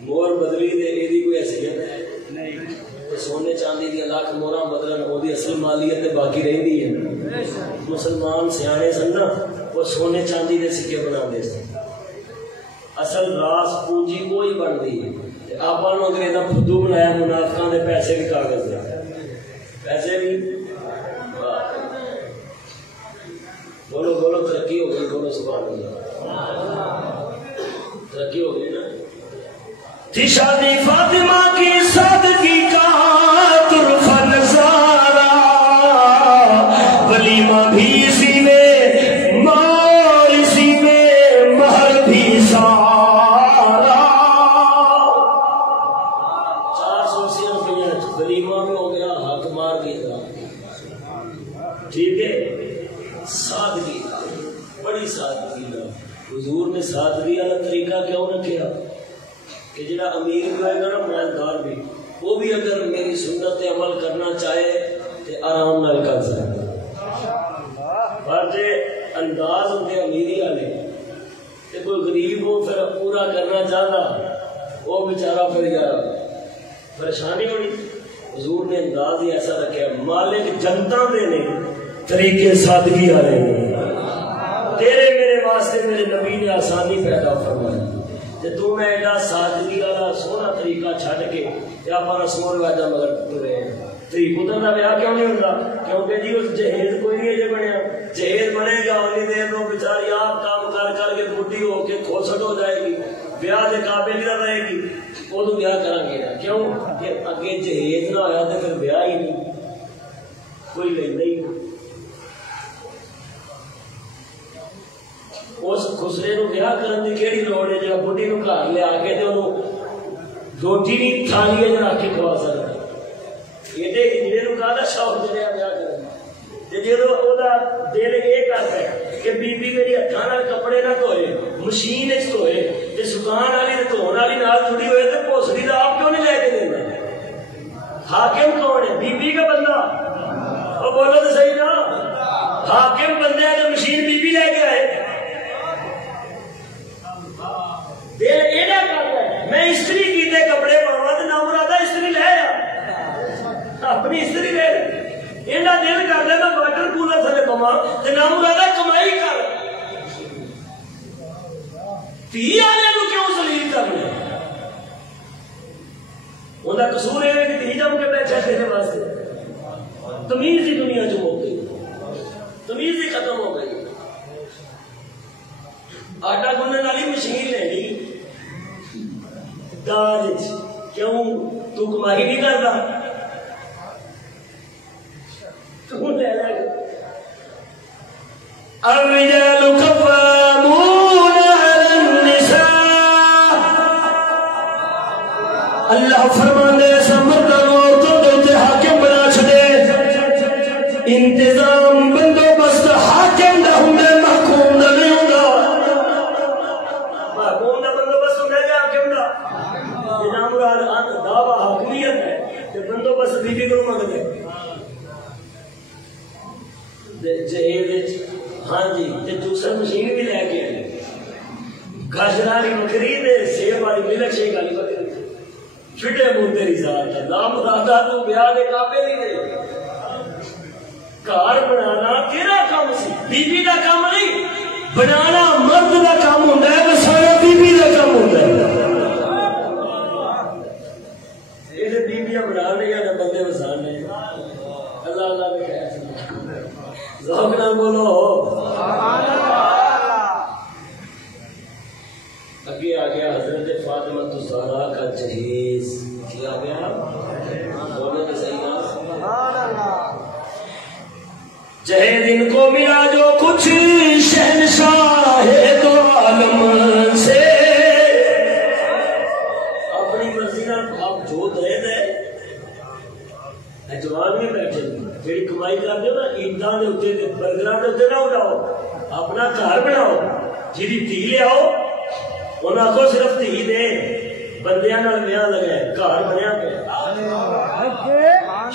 مور بدلی دے ایدی کوئی حیثیت ہے نہیں سونے چاندی دی لاکھ مورا بدلن وہ اصل مالیت باقی رہی ہے مسلمان سیانے سن نا وہ سونے چاندی دے سکے بنا دے سن اصل راس پونجی کوئی بن دی آپ انگریزا فدو بنایا منافقاں دے پیسے بھی کاغذ دے پیسے بھی بولو بولو ترقی ہو گئی بولو سبحان اللہ ترقی ہو گئی نا تھی شادی فاطمہ کی سادگی کا طرفہ نظارہ ولیمہ بھی اسی میں مال اسی میں مہر بھی سارا 480 روپیہ ولیمہ میں ہو گیا حق مار دیا ٹھیک ہے سادگی بڑی سادگی حضور نے سادگی والا طریقہ کیوں رکھا کہ جڑا امیر بھی ہوئے گا نا مالدار بھی وہ بھی اگر میری سنت عمل کرنا چاہے تو آرام نال کر سکتا پر جے انداز ہوتے امیری والے تو کوئی غریب ہو پھر پورا کرنا چاہتا وہ بیچارہ پھر یار پریشانی ہوئی حضور نے انداز ہی ایسا رکھا مالک جنتا دے نے طریقے سادگی والے تیرے میرے واسطے میرے نبی نے آسانی پیدا فرمائی تو میں ایڈا سادگی والا سونا طریقہ چھڈ کے آپ رسول واجہ مگر ترے تری پتر کا بیاہ کیوں نہیں ہوتا کیونکہ جی اس جہیز کوئی نہیں اجے بنیا جہیز بنے گا انی دیر تو بیچاری آپ کام کر کر کے بڈھی ہو کے کھوسٹ ہو جائے گی بیاہ کے قابل نہ رہے گی ادو بیاہ کریں گے کیوں کہ اگے جہیز نہ ہویا تو پھر بیاہ ہی نہیں کوئی لینا ہی نہیں اس خسرے نو بیاہ کرن دی کیڑی لوڑ ہے جڑا بڈھی نو گھر لے آ کے تے اونوں روٹی بھی تھالی وچ رکھ کے کھوا سکدا ایڈے ہجڑے نو کاہدا شوق چڑھیا بیاہ کرن تے جدوں او دا دل اے کردا ہے کہ بی بی میری ہتھاں نال کپڑے نہ دھوئے مشین وچ دھوئے تے سکان والی تے دھون والی نال جڑی ہوئے تے پوسڑی دا آپ کیوں نہیں لے کے دیندا حاکم کون ہے بی بی کا بندہ او بولو تے صحیح نا حاکم بندے تے مشین بی بی لے کے آئے دل ایڈا کرتا ہے میں استری کیتے کپڑے پاوا تے نہ مرادا استری لے آ اپنی استری لے ایڈا دل کرتا ہے میں واٹر کولر تھلے پاوا تے نہ مرادا کمائی کر تھی والے نو کیوں ذلیل کرنا اوندا قصور ہے کہ تھی جم کے بیٹھا تیرے واسطے تمیز ہی دنیا چ ہو گئی تمیز ہی ختم ہو گئی آٹا گنن والی مشین لینی دال کیوں تو کمائی نہیں کرتا تو لے لے الرجال قوامون على النساء اللہ فرماندے ایسا مرد عورتوں دے حاکم بنا چھڑے انتظام بندوبست حاکم دا ہوندا محکوم دا نہیں ہوندا محکوم دا بندوبست ہوندا ہے حاکم دا جناب مراد دعویٰ حاکمیت ہے کہ بندوبست بی بی کو منگتے جہیز ہاں جی تے دوسرا مشین بھی لے کے آئے گاجر والی بکری تے سیب والی ملک شیک والی بکری چھٹے منہ تیری ذات ہے نام مرادا تو بیاہ دے قابل ہی نہیں گھر بنانا تیرا کام سی بی بی دا کام نہیں بنانا مرد دا کام ہوندا ہے وسانا بی بی دا کام ہوندا ہے یہ بی بیاں بنانے یا بندے وسانے اللہ اللہ نے کہا ذوق نال بولو اگے آ گیا حضرت فاطمہ الزہرا کا جہیز کیا گیا بولو تو صحیح نا سبحان اللہ جہیز ان کو ملا جو کچھ شہنشاہ دو عالم سے اپنی مرضی نال آپ جو دے دے جوان بھی بیٹھے جی کمائی کرتے ہو نا عیداں دے اتنے برگراں دے اتنے نہ اڑاؤ اپنا گھر بناؤ جی دھی لیاؤ انہاں کو صرف دھی دے بندیاں نال بیاہ لگے گھر بنیا پیا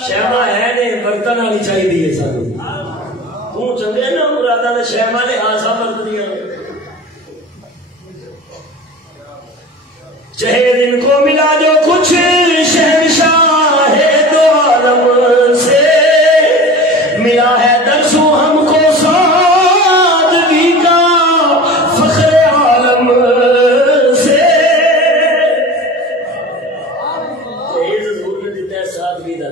شہما ہے نہیں برتن والی چاہیے سانو تو چنگے نا مرادا نے شہما نے آسا برتنیاں چہے دن کو ملا جو کچھ شہنشاہ دو عالم سے ملا ہے درسو ہم کو سادگی کا فخر عالم سے حضور نے دیتا ہے سادگی کا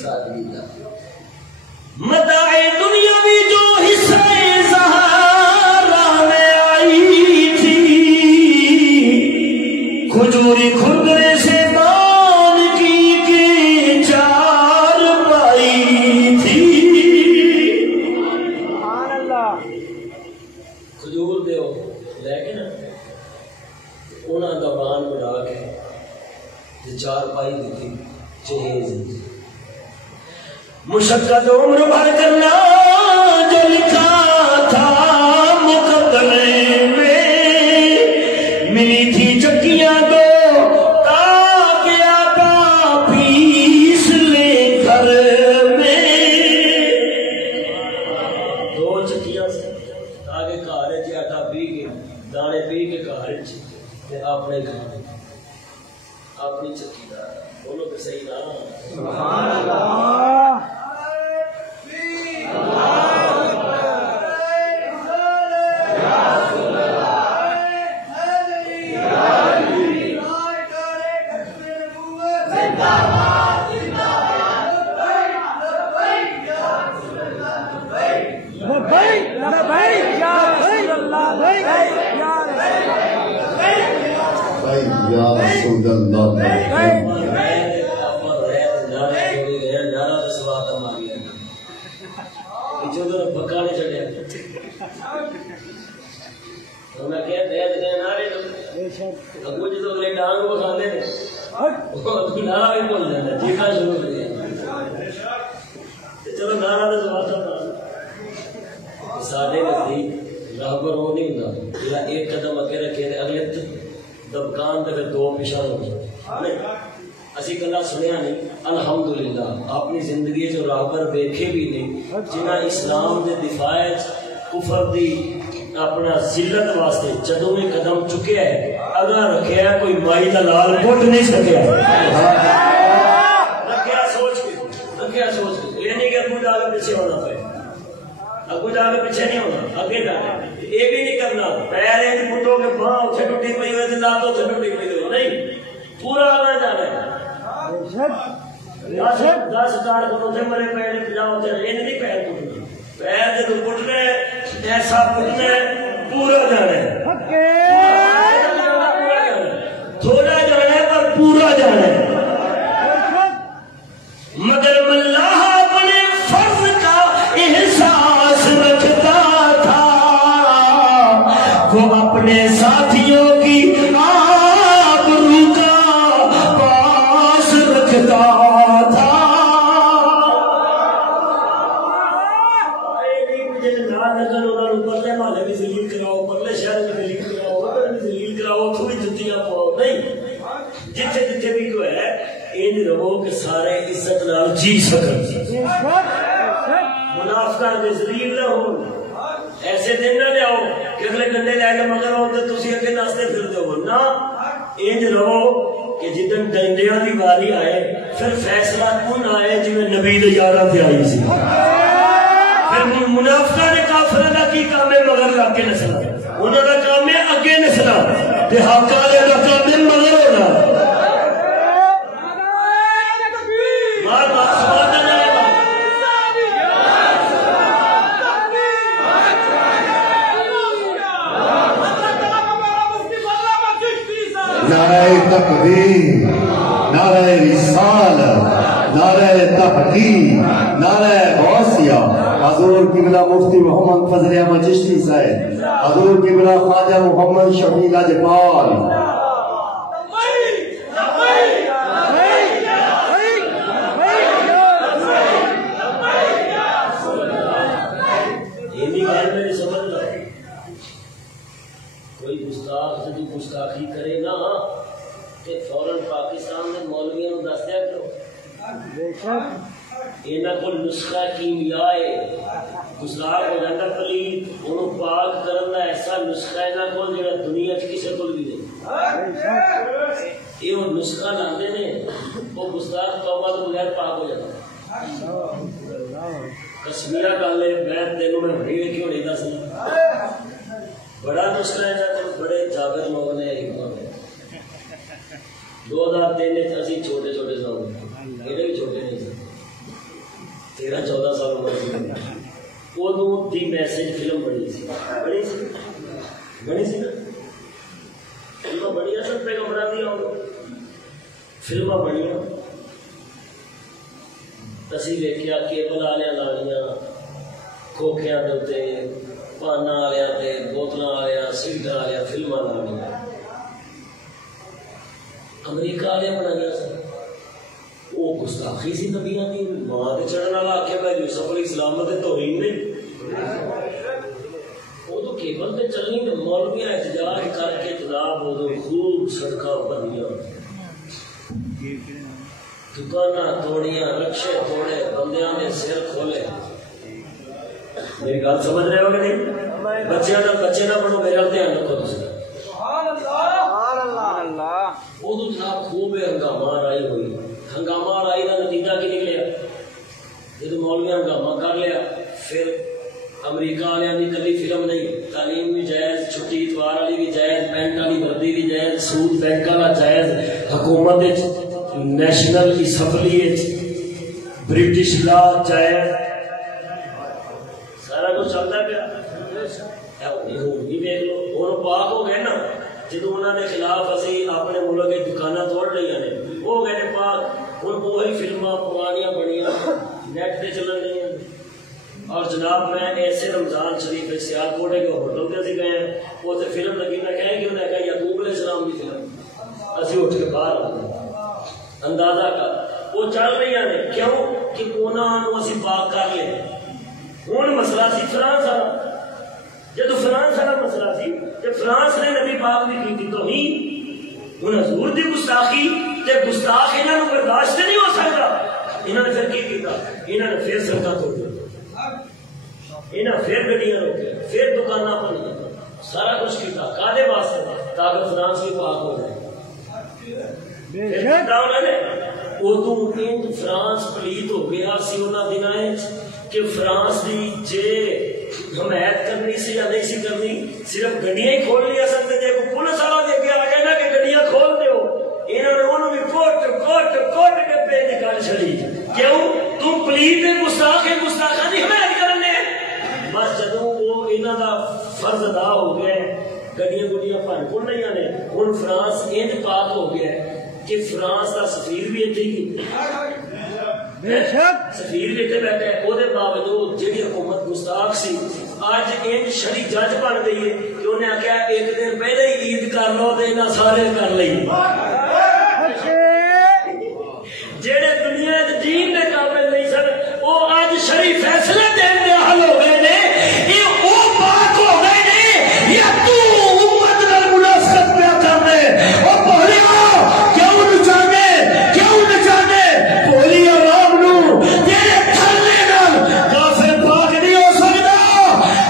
سادگی کا متاع دنیاوی جو حصہ زہرا میں آئی تھی کھجوری کھردرے سے بان کی کے چار پائی تھی کھجور دیو لیکن انہاں دا بان بنا کے چار پائی دی تھی جہیز مشقت عمر بھر کرنا جو لکھا تھا مقدمے میں ملی تھی چکیاں دو تاکہ آٹا پیس لے گھر میں دو چکیاں سے تاکہ کھارے چ آٹا پی کے دانے پی کے کھارے چ اپنے گھر اپنی چکی دار بولو تو صحیح نا سبحان اللہ چلو نارا تو سارے راہبر وہ نہیں ہوتا جہاں ایک قدم اگے رکھے اگلے دبکان تے دو پیچھے ہو اسی گلا سنیا نہیں الحمدللہ اپنی زندگی جو راہبر ویکھے بھی نہیں جنہاں اسلام دے دفاع کفر دی اپنا ذلت واسطے جدوں میں قدم چکیا ہے اگاں رکھیا ہے کوئی مائی دا لال گھٹ نہیں سکیا رکھیا سوچ کے یہ نہیں کہ اگوں جا کے پیچھے ہونا پے اگوں جا کے پیچھے نہیں ہونا اگے جانا یہ بھی نہیں کرنا پیر ایک مٹو کے باں اتنے ٹوٹی پئی ہوئے تے لات اتنے ٹوٹی پئی ہوئے نہیں پورا آگے جانا ہے 10 کار کو اتنے مرے پیر 50 اتنے نہیں پیر ٹوٹنے پیر جب پٹنا ہے ایسا پٹنا ہے پورا جانا ہے تھوڑا جانا ہے پر پورا جانا ہے مگر ملاح اپنے فرض کا احساس رکھتا تھا وہ اپنے ساتھیوں کی آبرو کا پاس رکھتا تھا پرلے محلے بھی ذلیل کراؤ پرلے شہر بھی ذلیل کراؤ ادھر بھی ذلیل کراؤ تھوڑی جتیاں پاؤ نہیں جتھے جتھے بھی کوئی ہے ان رہو کہ سارے عزت نال جی سکن منافقاں دے ذلیل نہ ہو ایسے دن نہ لیاؤ کہ اگلے گندے لے کے مگر ہو تے تسی اگے نستے پھر دے ہو نہ ان رہو کہ جدن ڈنڈیاں دی واری آئے پھر فیصلہ کون آئے جویں نبی دے یاراں تے آئی سی منافقہ نے کافرہ کا کی کام ہے مگر رکھ کے نسلا انہوں نے کام ہے اگے نسلا تے حقالے کا کام ہے مگر ہونا مار مار سبحان اللہ نعرہ تکبیر نعرہ رسالت نعرہ تحقیق نعرہ غوثیہ حضور قبلہ مفتی محمد فضل احمد چشتی صاحب حضور قبلہ خواجہ محمد شفیع لاجپال یہاں کو نسخہ کیمیا ہے گستاخ ہو جاتا پلیت انہوں پاک کرنا ایسا نسخہ یہاں کو جڑا دنیا کسی کو بھی نہیں یہ وہ نسخہ لاندے نے وہ گستاخ توبہ تو بغیر پاک ہو جاتا کشمیرہ کالے بیت دینوں میں بڑی ہوئی کیوں نہیں دا سنا بڑا نسخہ ہے نا بڑے جاگر لوگ نے 2003 اسی چھوٹے چھوٹے سال میرے بھی چھوٹے نہیں تھے 13-14 سال عمر تھی ادو دی میسج فلم بنی سی نا فلم بنی سب پیغمبر دیا فلم بنی اسی دیکھا کیبل والے لانیاں کھوکھیاں دے پانا والے بوتل والے سیٹاں والے فلما لانیاں امریکہ والے بنایا سن وہ گستاخی سی نبیاں دی ماں تے چڑھن والا آکھے بھائی یوسف علیہ السلام تے توہین نے وہ تو کیبل تے چلنی تے مولوی احتجاج کر کے جناب وہ خوب صدقہ بندیاں دکاناں توڑیاں رکشے توڑے بندیاں نے سر کھولے میری گل سمجھ رہے ہو کہ نہیں بچے نہ پڑھو میرا دھیان رکھو تسی وہ تو جناب خوب ہنگامہ رائی ہوئی ہنگامہ رائی کا نتیجہ کی نکلیا جب مولوی ہنگامہ کر لیا پھر امریکہ والے کی کلی فلم نہیں تعلیم بھی جائز چھٹی اتوار والی بھی جائز بینک والی وردی بھی جائز سود بینک والا جائز حکومت نیشنل اسمبلی برٹش لا جائز سارا کچھ چلتا پیا بھی دیکھ لو اور پاک ہو گئے نا جدو انہوں نے خلاف اسی اپنے ملک کی دکانیں توڑ رہی ہیں وہ گئے پاک ہوں وہی فلما پرانیاں بنیاں نیٹ پہ چلن رہی ہیں اور جناب میں ایسے رمضان شریف سیال کوٹے کے ہوٹل پہ اسی گئے ہیں وہ تو فلم لگی میں کہیں کہ انہیں کہا یعقوب علیہ السلام کی فلم اسی اٹھ کے باہر آ گئے اندازہ کر وہ چل رہی ہیں کیوں کہ انہوں اسی پاک کر لیں ہوں مسئلہ سی فرانس والا جب فرانس والا مسئلہ سی جب فرانس نے نبی پاک بھی کی توہین ہوں حضور دی گستاخی تے گستاخ انہوں نے برداشت نہیں ہو سکتا انہوں نے پھر کی کیتا انہوں نے پھر سڑکاں توڑ دیا انہوں نے پھر گڈیاں روکیا پھر دکاناں بنائی سارا کچھ کیتا کالے واسطے تاکہ فرانس بھی پاک ہو جائے ادو فرانس پلیت ہو گیا سی انہوں دنوں کہ فرانس کی جے حمایت کرنی سی یا نہیں سی کرنی صرف گڈیاں ہی کھول لیا سکتے جی کوئی پولیس والا دے کے آ گیا نا کہ گڈیاں کھول دیو انہوں نے انہوں بھی کوٹ کے پہ نکال چڑی کیوں تم پلیت گستاخ گستاخاں دی حمایت کرنے بس جدوں وہ انہاں دا فرض ادا ہو گیا گڈیاں گڈیاں بھن بھن رہی نے ہن فرانس انج پاک ہو گیا کہ فرانس کا سفیر بھی اتنے ہی سفیر بھی اتنے بیٹھا ہے وہ باوجود جی حکومت گستاخ سی اج ان شری جج بن گئی ہے کہ انہیں آخیا ایک دن پہلے ہی عید کر لو تو انہیں سارے کر لی جہے دنیا دین کے قابل نہیں سن وہ اج شری فیصلے دین دے حل ہو گئے نے یہ وہ پاک ہو گئے نے یا تو امت نال مناسبت پیا کرنے او پہلے کیوں نہ جانے بولی عوام نو تیرے تھلے نال کافر پاک نہیں ہو سکتا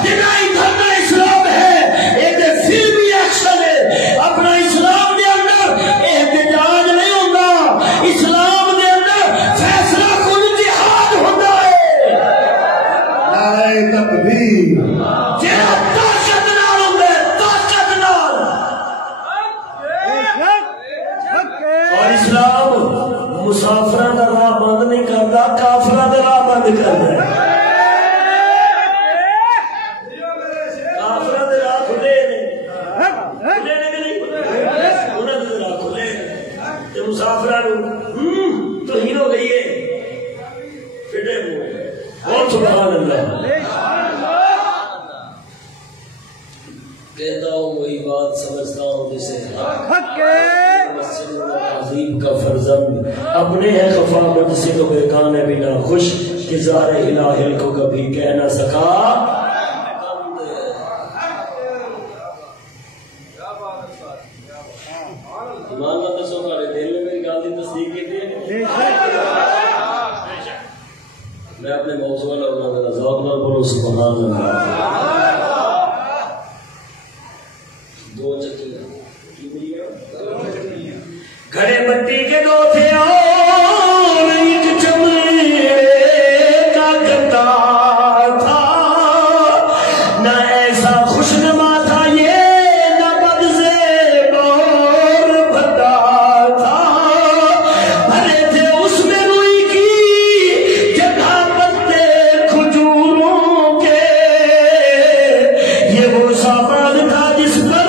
جنا ہی دھرنا اسلام ہے ایک فلمی ایکشن ہے اپنا اسلام دے اندر احتجاج نہیں ہوتا اسلام دے اندر فیصلہ کن جہاد ہوتا ہے نعرہ تکبیر جہاں طاقت نال ہوتا ہے طاقت نال اور اسلام مسافراں دا راہ بند نہیں کرتا کافراں دا راہ بند کرتا ہے کافراں دے راہ کھلے نے کہ نہیں انہاں دے راہ کھلے تے مسافراں نوں توہین ہو گئی ہے پھٹے ہوئے بہت سبحان اللہ کہتا ہوں وہی بات سمجھتا ہوں جسے عظیم کا فرزند اپنے ہے خفا مجھ سے تو بیگان ہے بنا خوش کہ زار الہل کو کبھی کہہ نہ سکا ایمان اللہ دسو ہمارے دل میں میری گل کی تصدیق کی تھی موضوع ہے انہاں دا ذوق نال بولو سبحان اللہ دو چکیاں گھڑے مٹی کے دو تھے اور ایک چمڑے کا گدا تھا نہ ایسا خوشنما تھا یہ نہ بدزیب اور بھدا تھا بھرے تھے اس میں روئی کی جگہ پتے کھجوروں کے یہ وہ سامان تھا جس پر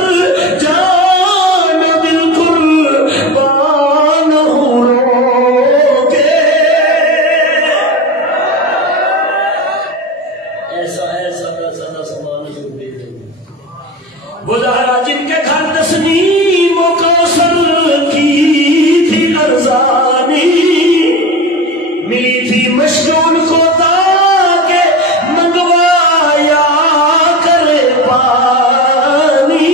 جان دل قربان ہو کے ایسا ایسا ایسا سامان جو دیکھتے وہ زہرا جن کے گھر تسنیم و کوثر کی تھی ارزانی ملی تھی مشکون کو تاکہ منگوایا کرے پانی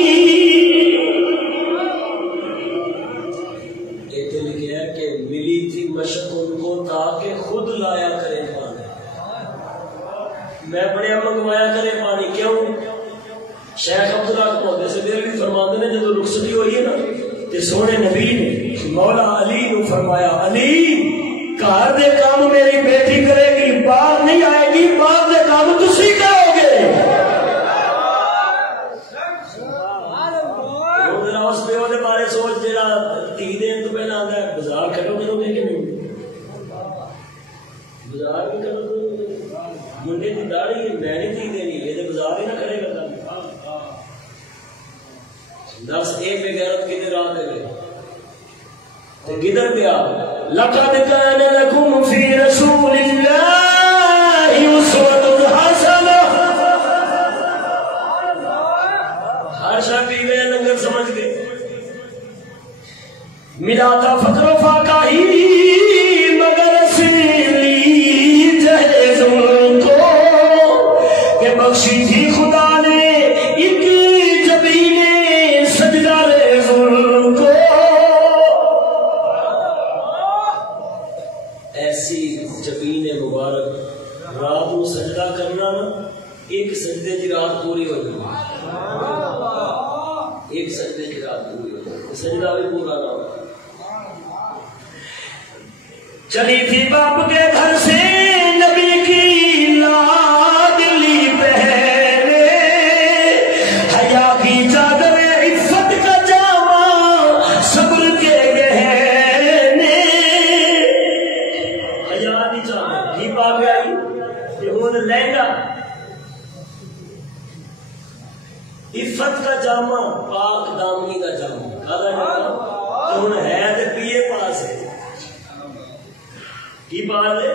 ایتے لکھا ہے کہ ملی تھی مشق ان کو تاکہ خود لایا کرے پانی میں بڑے منگوایا کرے پانی کیوں شیخ عبداللہ محدث سے دیر بھی فرماندے نے جب رخصتی ہوئی ہے نا تے سونے نبی نے مولا علی نے فرمایا علی گھر دے کام میری بیٹی کرے گی باہر نہیں آئے گی باہر دے کام تسی کرو گے ذرا اس پیو دے بارے سوچ جڑا تی دین تو پہلا آندا ہے بازار کھڑو کرو گے کہ نہیں بازار بھی کرو گے منڈے دی داڑھی میں نہیں تھی دینی یہ تے بازار ہی نہ کھڑے کرتا دس ایک بے غیرت کدھر راہ دے گئے تے کدھر گیا لقد كان لكم في رسول الله أسوة حسنة ہر شاہ پیوے لنگر سمجھ گئے ملا تھا فقر و فاقہ ہی مگر سیلی جہیز ان کو کہ بخشی تھی خدا نے ایک جبین سجدہ ریز ان کو ایسی جبین مبارک رات کو سجدہ کرنا نا ایک سجدے کی رات پوری ہو جائے ایک سجدے کی رات پوری ہو جائے سجدہ بھی پورا نہ ہو چلی تھی باپ کے گھر سے نبی کی لاڈلی بہنے حیا کی چادر عزت کا جامہ صبر کے گہنے حیا دی چاہے ہی پا گئی کہ وہ لہنگا عفت کا جامع پاک دامنی کا جامع کہا جامع تو ہے تے پیے پاس ہے کی بات ہے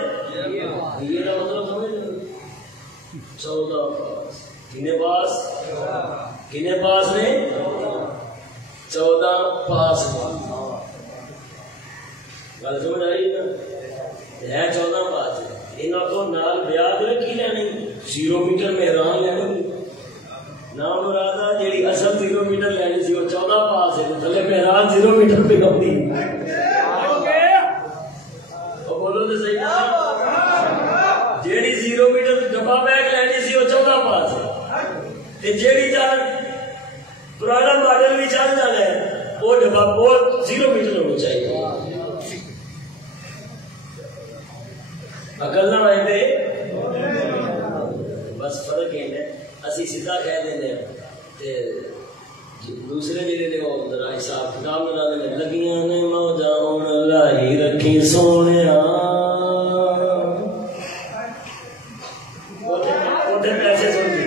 یہ کا مطلب سمجھ 14 پاس کنے پاس نے 14 پاس گل سمجھ آئی نا ہے 14 پاس ہے انہوں کو نال بیاہ دے کی لینی 0 میٹر میران لینی نام مرادہ جیڑی اصل 0 میٹر لینی سی وہ 14 پاس ہے تھلے میران 0 میٹر پہ کم دی بولو تو صحیح جیڑی 0 میٹر ڈبا بیگ لینی سی وہ 14 پاس ہے جیڑی چل پرانا ماڈل بھی چل جانا ہے وہ ڈبا وہ 0 میٹر ہونا چاہیے عقل نہ آئے تھے بس فرق یہ ہے اسی سیدھا کہہ دینے دوسرے جڑے نے وہ ذرا حساب کتاب بنا دے لگیاں نے موجاں ہن لاہی رکھی سونیا اوتے پیسے سن دے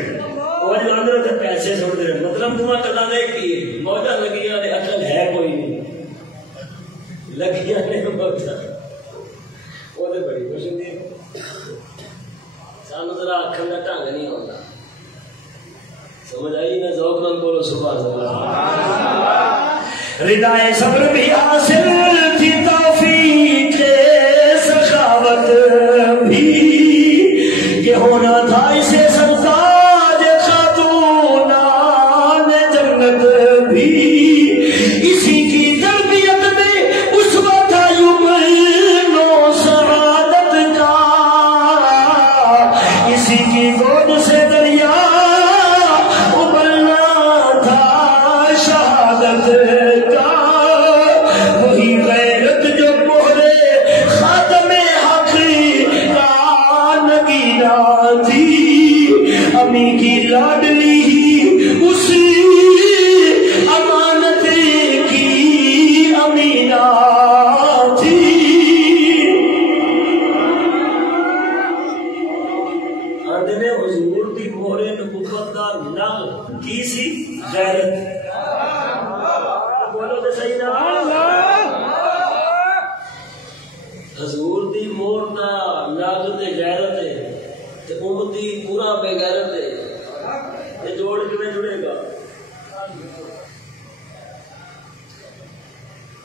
وہ جو اندر تے پیسے سن دے مطلب تمہاں کلا دے کی موجاں لگیاں نے عقل ہے کوئی نہیں لگیاں نے موجاں وہ تے بڑی خوش ہوندی سانو ذرا اکھن دا ڈھنگ نہیں ہوندا سمجھ آئی نا ذوق نال بولو سبحان اللہ ردائے صبر بھی حاصل تھی توفیق سخاوت بھی یہ ہونا تھا اسے سرتاج خاتونان جنت بھی اسی کی تربیت میں اس وقت یمن و سعادت کا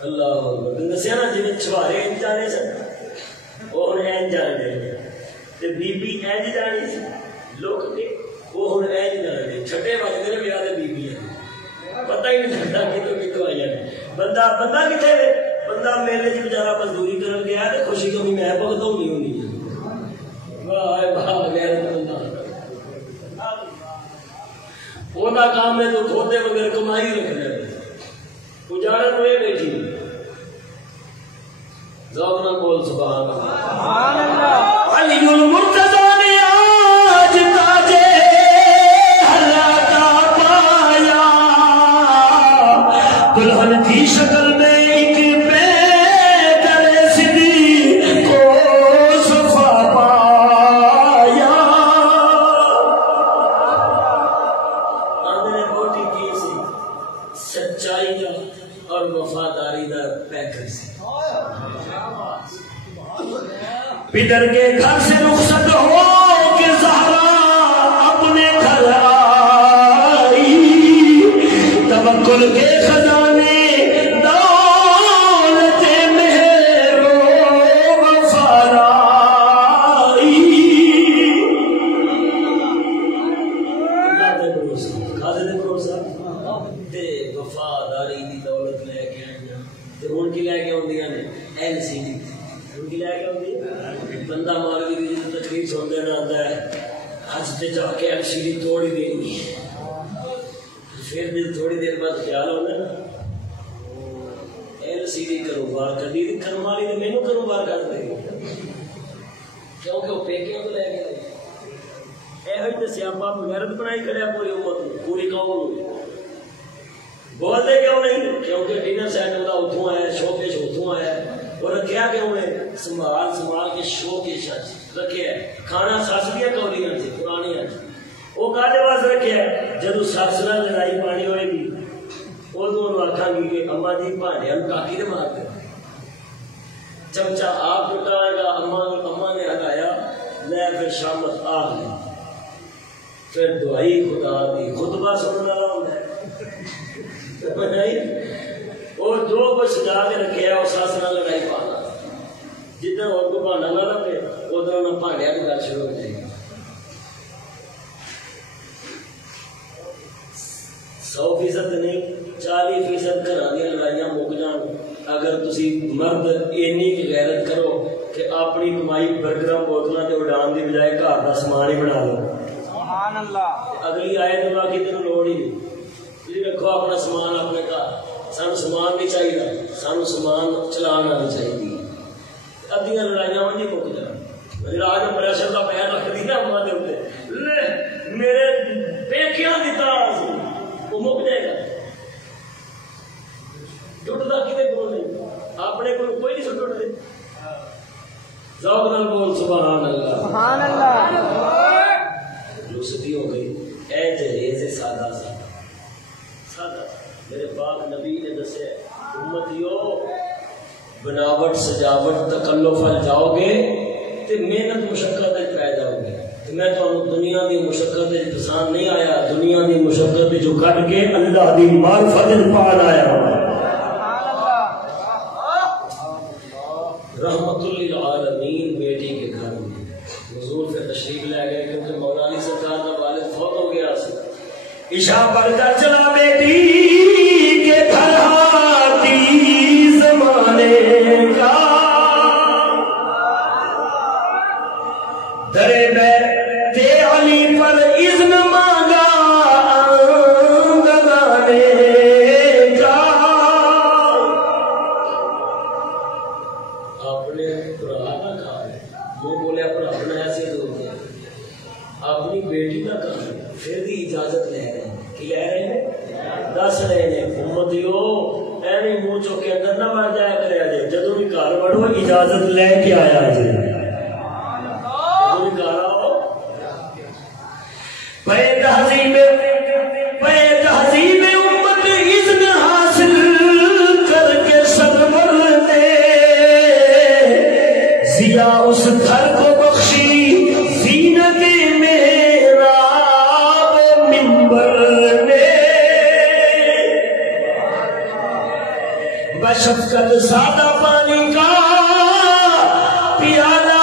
اللہ دسیا نا جی چھوارے انج جانے سن وہ ہوں این جانے بی بی اینج جانی سی لوگ کے وہ ہوں این جانے چھٹے بجتے ہیں بیاہ بی پتہ ہی نہیں چلتا کتوں آئی ہے بندہ کتنے ہے بندہ میلے چ بچارا مزدوری کرن گیا تو خوشی کمی میں بھگت ہونی ہونی واہ واہ غیرت بندہ وہ کام ہے تو کھوتے بغیر کمائی رکھنا اجاڑ ہوئے بیٹھی ذوق نہ بول سبحان اللہ علی المرتضی نے آج تاجے ہلا کا پایا دلہن کی شکل میں ایک پیدل سدی کو صفا پایا آدھے بوٹی کی سی سچائی دا اور وفاداری دا پیکر سی پدر کے گھر سے رخصت ہو کہ زہرا اپنے گھر آئی توکل کے خزانے دولت مہر و وفا لائی اللہ دے بھروسہ کھادے دے بھروسہ تے وفاداری دی دولت لے کے آئیاں تے ہن کی لے کے آندیاں نے ایل سی ڈی ہن کی لے کے آندی بندہ مولوی دی جدوں تقریر سن دینا آتا ہے اج تے جا کے ایل سی ڈی توڑ ہی دینی پھر بھی تھوڑی دیر بعد خیال ہونا نا ایل سی ڈی کاروبار کر دی کرم والی نے مینوں کاروبار کر دے کیونکہ وہ پیکیاں تو لے گئے یہ تے سیاپا غیرت بنائی کھڑیا پوری امت پوری قوم بولتے کیوں نہیں کیونکہ ڈنر سیٹ ہوتا اتوں آیا شو پیش اتوں آیا اور رکھیا کیوں ہے سنبھال کے شو کے شخص رکھے ہے کھانا سس دیا کولیاں سے پرانی وہ کالے واسطے رکھے ہے جدو سس نہ لڑائی پانی ہوئے گی ادو آخا گی کہ اما جی بھانڈیا ٹاکی نے مار دیا چمچا آپ ٹوٹائے گا اما نے ہلایا لے پھر شامت آ گئی پھر دعائی خدا دی خطبہ سننے والا ہوتا ہے اور جو کچھ سجا کے رکھے وہ سس نہ لڑائی پانا جدھر اور کو بہانا نہ لگے ادھر انہیں بھانڈیا کی گل شروع ہو جائے گی 100% نہیں 40% گھر دیا لڑائیاں مک جان اگر تسی مرد اینی غیرت کرو کہ اپنی کمائی برگرام بوتلوں سے اڈان کی بجائے گھر کا سامان ہی بنا لو سبحان اللہ اگلی آئے تو باقی تین لوڑ ہی نہیں تھی رکھو اپنا سامان اپنے گھر سانو سامان نہیں چاہیے سانو سامان چلانا نہیں چاہیے ادیاں لڑائیاں وہ نہیں مک جان آج پریشر کا پیر رکھ دی نا ماں کے اتنے میرے پیکیاں کی طرح وہ مک جائے گا ٹوٹتا کتنے کو نہیں اپنے کو کوئی نہیں سو ٹوٹ دے ذوق نال بول سبحان اللہ سبحان اللہ رخصتی ہو گئی اے جہیز سادہ سادہ میرے پاک نبی نے دسے امتیو بناوٹ سجاوٹ تکلف جاؤ گے تے محنت مشقت پہ جاؤ گے میں تو دنیا دی مشقت پسند نہیں آیا دنیا دی مشقت جو کٹ کے اللہ دی معرفت پان آیا رحمت للعالمین بیٹی کے گھر میں حضور پھر تشریف لے گئے کیونکہ مولا علی سرکار کا والد فوت ہو گیا عشاء پڑھ کر چلا بیٹی کے گھر آتی زمانے کا درے بیٹے علی پر اذن مانگا آنگنانے کا اپنے برا نہ کھا وہ بولے اپنا اپنا ایسے دور دیا اپنی بیٹی نہ کھا پھر بھی اجازت لے رہے ہیں کہ لے رہے ہیں دس رہے ہیں امتیو ایویں منہ چوک کے اندر نہ مر جایا کرے جائے جدو بھی گھر بڑھو اجازت لے کے آیا جائے تہذیب امت اذن حاصل کر کے سرور نے ضیا اس گھر کو بخشی زینت محراب منبر نے بشفقت سادہ پانی کا پیالہ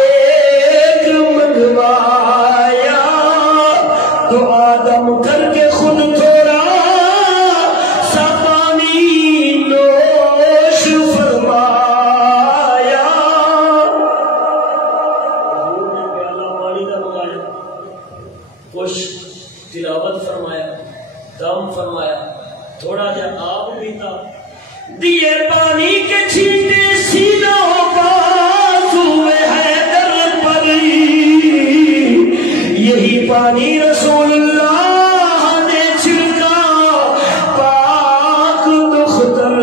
ایک منگوایا تو آدم کر کے خود تھوڑا سا پانی نوش فرمایا. حضور نے پیالہ پانی کا منگایا، کچھ تلاوت فرمایا، دم فرمایا، تھوڑا جا آپ پیتا، دیے پانی کے چھینٹے سینوں بازو حیدر پر، یہی پانی رسول اللہ نے چھڑکا پاک دختر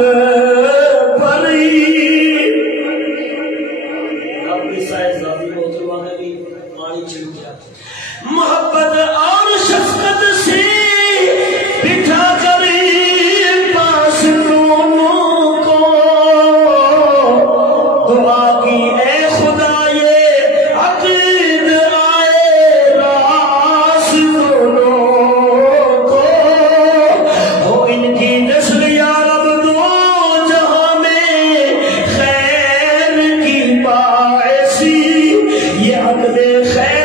پر. اپنی سائز ذاتی محترمہ نے بھی پانی چھڑکیا، محبت اور شفقت سے بٹھا کر پاس دونوں کو دعا کی، اے خدا یہ عقد آئے راس دونوں کو، ہو ان کی نسل یا رب دو جہاں میں خیر کی باعثی، یہ عقد خیر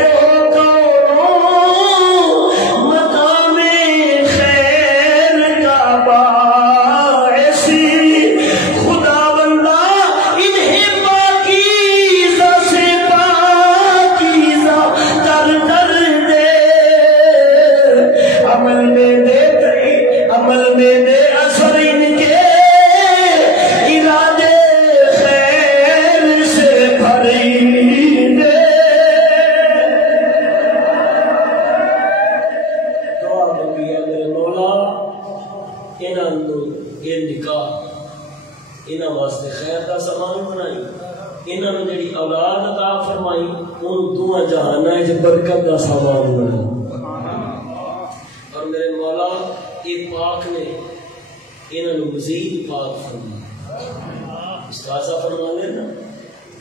برکت کا سامان بنا. اور میرے مولا یہ پاک نے انہوں مزید پاک فرمایا. استاذہ فرمانے نا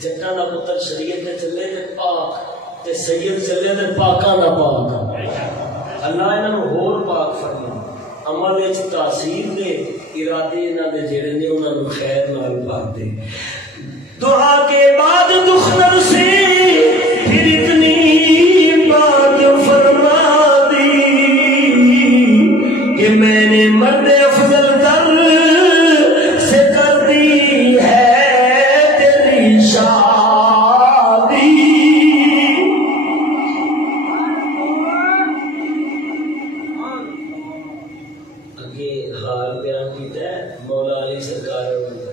جٹاں دا پتر شریعت تے چلے تے پاک تے سید چلے تے پاکاں دا پاک. اللہ انہوں ہور پاک فرمایا، عمل وچ تاثیر دے، ارادے انہاں دے جڑے نے انہاں نوں خیر نال پاک دے. دعا کے بعد دختر سے پھر اتنی بات فرما دی کہ میں نے مرد افضل در سے کر دی ہے تیری شادی. اگے حال بیان کیتا ہے مولا علی سرکار نے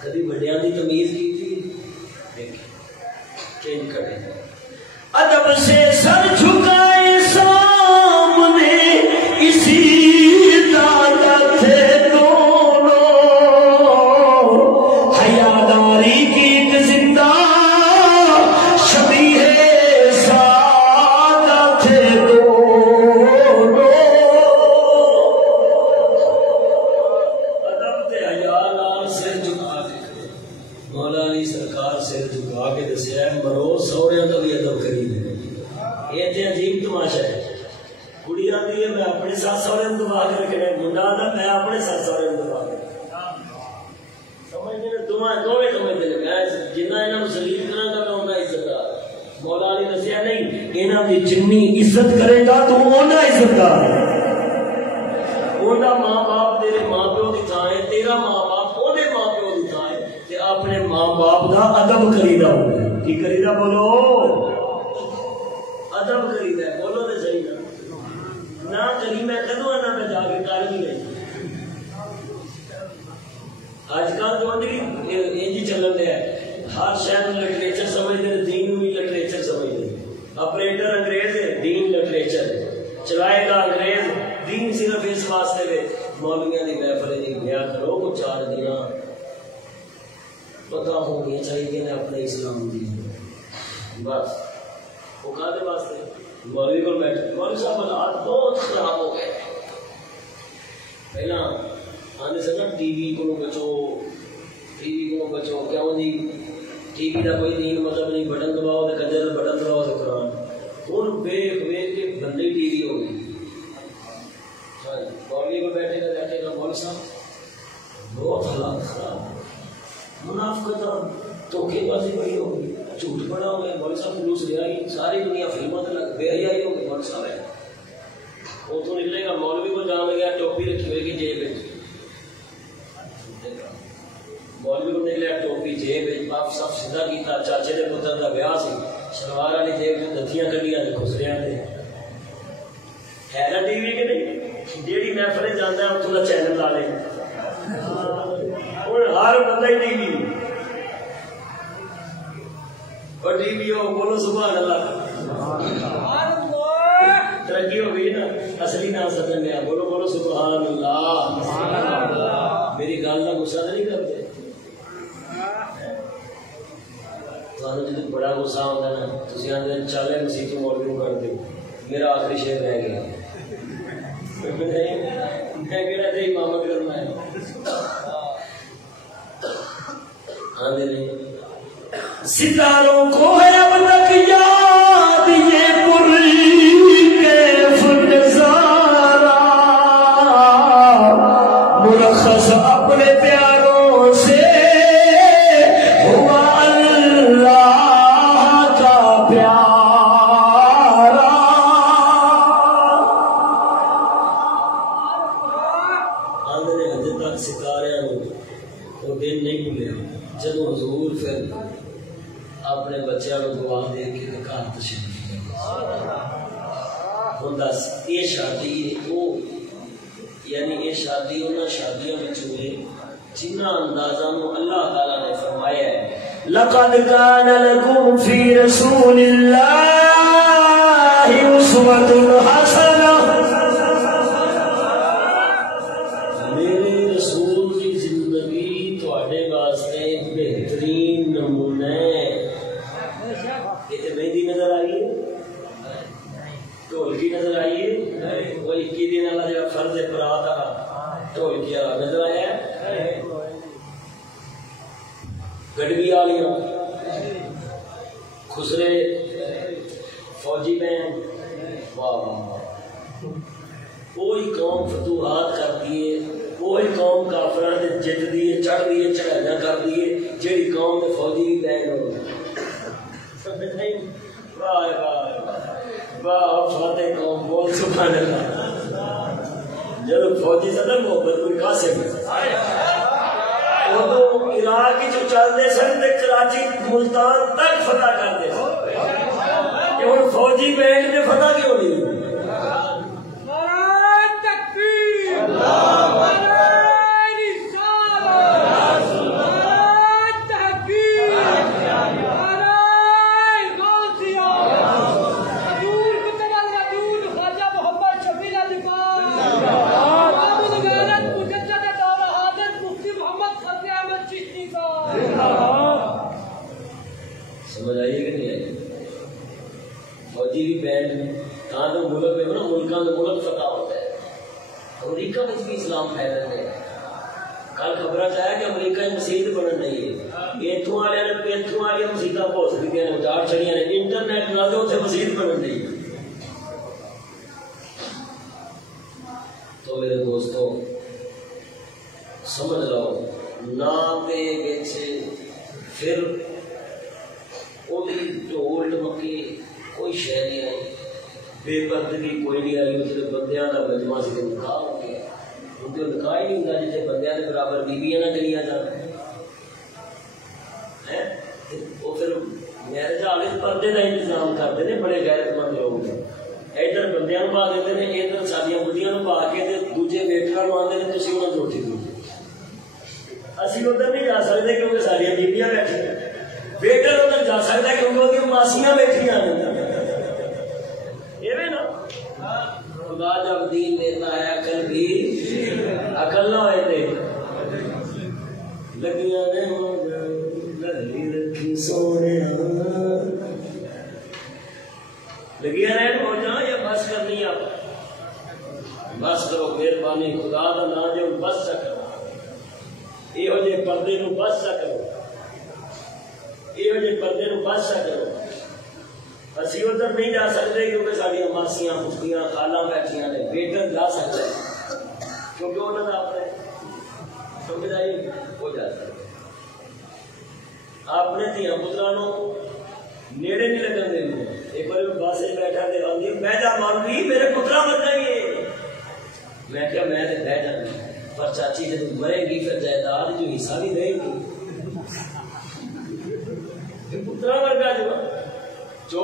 کبھی بڑیاں دی تمیز کی تھی، چینج کرے ادب سے سر جھکائے سامنے اسی دادا تھے دونوں، حیاداری کی ایک زندہ شبیہ سادہ تھے دونوں. ادب تے حیا نال سر جھکا کے مولا علی سرکار سر جھکا کے دسیا ہے مرو سوہریاں کا بھی ادب کری دے. یہ تے عجیب تماشا ہے. کڑی آتی ہے میں اپنے ساتھ سوہرے دعا کر کے، منڈا آتا میں اپنے ساتھ سوہرے دعا کر سمجھنے دعا دوویں سمجھتے ہیں. میں جنہ انہاں نوں سلیت کراں گا میں اوندا عزت دار. مولا علی دسیا نہیں انہاں دی جنی عزت کرے گا تو اوندا عزت دار. اوندا ماں باپ تیرے ماں پیو دی تھاں ہے، تیرا ماں باپ اودے ماں پیو دی تھاں ہے، تے اپنے ماں باپ دا ادب کریدا ہوندا ہے. کی کریدا بولو؟ ادب کریدا ہے. بولو تے صحیح نہ کری میں کدوں نہ میں جا کے کر بھی نہیں. آج کل جو انج چلن دیا ہے ہر شہر لٹریچر سمجھتے ہیں، دین بھی لٹریچر سمجھتے ہیں. آپریٹر انگریز ہے، دین لٹریچر چلائے گا انگریز. دین صرف اس واسطے میں مولویاں دی محفل دی گیا کرو کو 4 دن پتہ ہونی چاہیے نے اپنے اسلام دی بس. وہ کہتے واسطے مولوی کو بیٹھے مولوی صاحب حالات بہت خراب ہو گئے. پہلا آنے سے نا ٹی وی کو بچو، ٹی وی کو بچو. کیوں جی ٹی وی کا کوئی دین مطلب نہیں، بٹن دباؤ تو کنجر بٹن دباؤ تو قرآن. ہوں ویخ ویخ کے بندے ٹی وی ہو گئی. مولوی کو بیٹھے گا مولوی صاحب بہت حالات خراب. منافقت دھوکے بازی بڑی ہو گئی، جھوٹ بڑا ہو گیا، مول صاحب جلوس لیا ہی ساری دنیا فلموں سے لگ بے حیائی ہو گئی، مول صاحب ہے وہ تو نکلے گا مولوی کو جان لگا ٹوپی رکھی ہوئے گی جیب میں، مولوی کو نکلیا ٹوپی جیب میں، باپ صاحب سیدھا کیتا، چاچے دے پتر دا بیاہ سی، شلوار والی جیب میں دتیاں کڈیاں تے خسریاں تے ہے نا ٹی وی کہ نہیں، جیڑی محفلیں جاندا ہے اتوں دا چینل لا لے، اور ہر بندہ ہی ٹی وی اور ٹی وی ہو، بولو سبحان اللہ، ترقی ہو گئی نا، اصلی نام سدن لیا، بولو بولو سبحان اللہ، میری گل کا غصہ نہیں کرتے، جب بڑا غصہ ہوتا نا تھی آدھے چل مسیح تو مولوی کر دو، میرا آخری شعر رہ گیا، میں کہنا تھا امامت کرنا ہے، آدھے نہیں ستاروں کو ہے اب تک یاد یہ کیف نظارہ، مرخص اپنے پیاروں سے ہوا اللہ کا پیارا، آدھے حد تک ستارے وہ دن نہیں بھولے جب حضور پھر اپنے بچوں کو دعا دے کے گھر تشریف لے ہوں دس یہ شادی وہ یعنی یہ شادی انہاں شادیوں میں ہوئے جنہ اندازہ اللہ تعالیٰ نے فرمایا ہے لقد كان لكم في رسول الله أسوة حسنة، میرے رسول کی زندگی تواڈے واسطے بہترین نمونہ ہے، یہ مہندی نظر آئی ہے، ڈھولکی نظر آئی ہے، وہ 21 دن والا جو فرض برات والا ڈھولکی والا نظر آیا ہے، گڈوی والیاں خسرے فوجی بہن، واہ واہ واہ، وہی قوم فتوحات کرتی ہے، وہی قوم کافراں تے جتدی ہے، چڑھدی ہے، چڑھائیاں کردی ہے، جہی قوم دے فوجی بھی بہن ہو واہ واہ واہ، فاتح قوم بول سبحان اللہ، جب فوجی صدر محبت کوئی قاسم وہ عراق جو چلتے سن تے کراچی ملتان تک فتح کرتے سن، ہوں فوجی بینڈ نے فتح کیوں نہیں؟ سمجھ آئیے کہ نہیں آئی؟ فوجی بھی بینڈ کہاں تو ملک میں نا ملکوں میں ملک فتح ہوتا ہے، امریکہ میں بھی اسلام پھیل رہے ہیں، کل خبر چاہے کہ امریکہ مسیح بنن رہی ہے، اتوں والی مسیحاں بہت سکتی ہیں، اجاڑ چڑیاں نے، انٹرنیٹ نہ تو اتنے مسیح بنن رہی ہے۔ تو میرے دوستو سمجھ لو نہ تے وچ پھر کوئی ڈھول ڈمکی کوئی شے نہیں آئی، بے پردگی کوئی نہیں آئی، اس بندیاں کا مجمع سے نکاح ہو گیا، کیونکہ نکاح ہی نہیں ہوتا جیسے بندیاں کے برابر بیویاں نہ کریاں جان، وہ پھر میرج والے پردے کا انتظام کرتے ہیں، بڑے غیرت مند لوگ ادھر بندیاں پا دیتے ہیں، ادھر ساڈیاں بڑھیاں پا کے دوجے ویٹر آتے ہیں، تھی انہوں نے روٹی دو، اسی ادھر نہیں جا سکتے کیونکہ ساڈیاں بیویاں بیٹھی ہیں، ویٹر ادھر جا سکتا ہے کیونکہ وہ ماسیاں بیٹھیاں یہ نا خدا جب دین دیتا ہے عقل بھی عقل نہ ہوئے تھے لگیاں رکھی سونے لگیاں رہے ہو جا یا بس کرنی آپ بس کرو، مہربانی خدا کا نام جو بس سا کرو، یہ جے پردے نو بس سا کرو، یہ جے پردے نو بس سا کرو، اسی ادھر نہیں جا سکتے کیونکہ ساری ماسیاں پھپھیاں خالہ بیٹھیاں نے، بیٹر جا سکتے کیونکہ انہوں نے اپنے سمجھ آئی ہو جا سکتے اپنے دھیاں پتروں نیڑے نہیں لگن دیں. ایک بار بس بیٹھا دے آدھی بہ جا مولوی میرے پترا بن جائیے. میں کیا میں بہ جانا پر چاچی جب مرے گی پھر جائیداد جو حصہ بھی دے گی پترا ورگا جو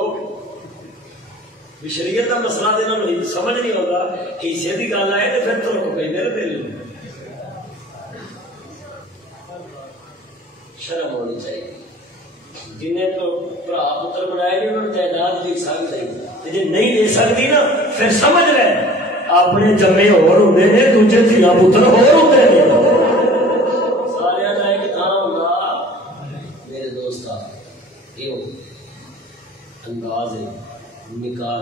شریعت کا مسئلہ دینا سمجھ نہیں ہوگا حصے کی گل آئے تو پھر تو کوئی میرے دے لو. شرم ہونی چاہیے. جنہیں تو برا پتر بنایا گیا انہوں نے جائیداد بھی حصہ بھی دے. جی نہیں دے سکتی نا پھر سمجھ رہے اپنے جمے اور ہوتے ہیں دوجے دھیاں پتر اور ہوتے ہیں. سارے کا ایک تھانا ہوگا میرے دوست یہ انداز ہے نکاح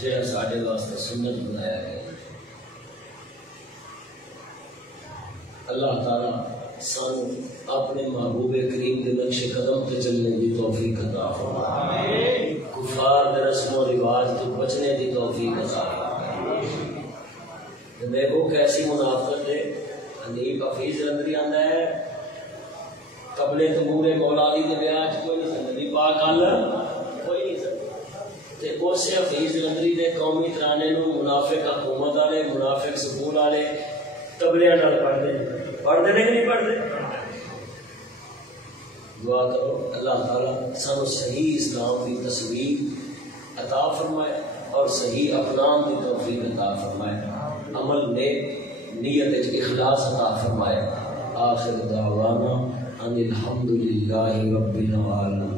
جہاں سارے واسطے سنت بنایا گیا. اللہ تعالیٰ سان اپنے محبوب کریم کے نقش قدم پہ چلنے کی توفیق عطا فرمائے. کفار کے رسم و رواج تو بچنے کی توفیق عطا فرمائے. دیکھو کیسی منافقت ہے. حنیف حفیظ اندری آندا ہے قبل تمور مولا علی دے بیاج کوئی نہیں سنتی پاک اللہ کوئی نہیں سنتی. تے اس حفیظ اندری دے قومی ترانے نو منافق حکومت والے منافق سکول والے قبلیاں نال پڑھتے ہیں کہ نہیں پڑھتے. دعا کرو اللہ تعالیٰ سانو صحیح اسلام کی تصویر عطا فرمائے اور صحیح اقدام کی توفیق عطا فرمائے. عمل نیک نیت اخلاص عطا فرمائے. آخر دعوانا ان الحمد للہ رب العالمین.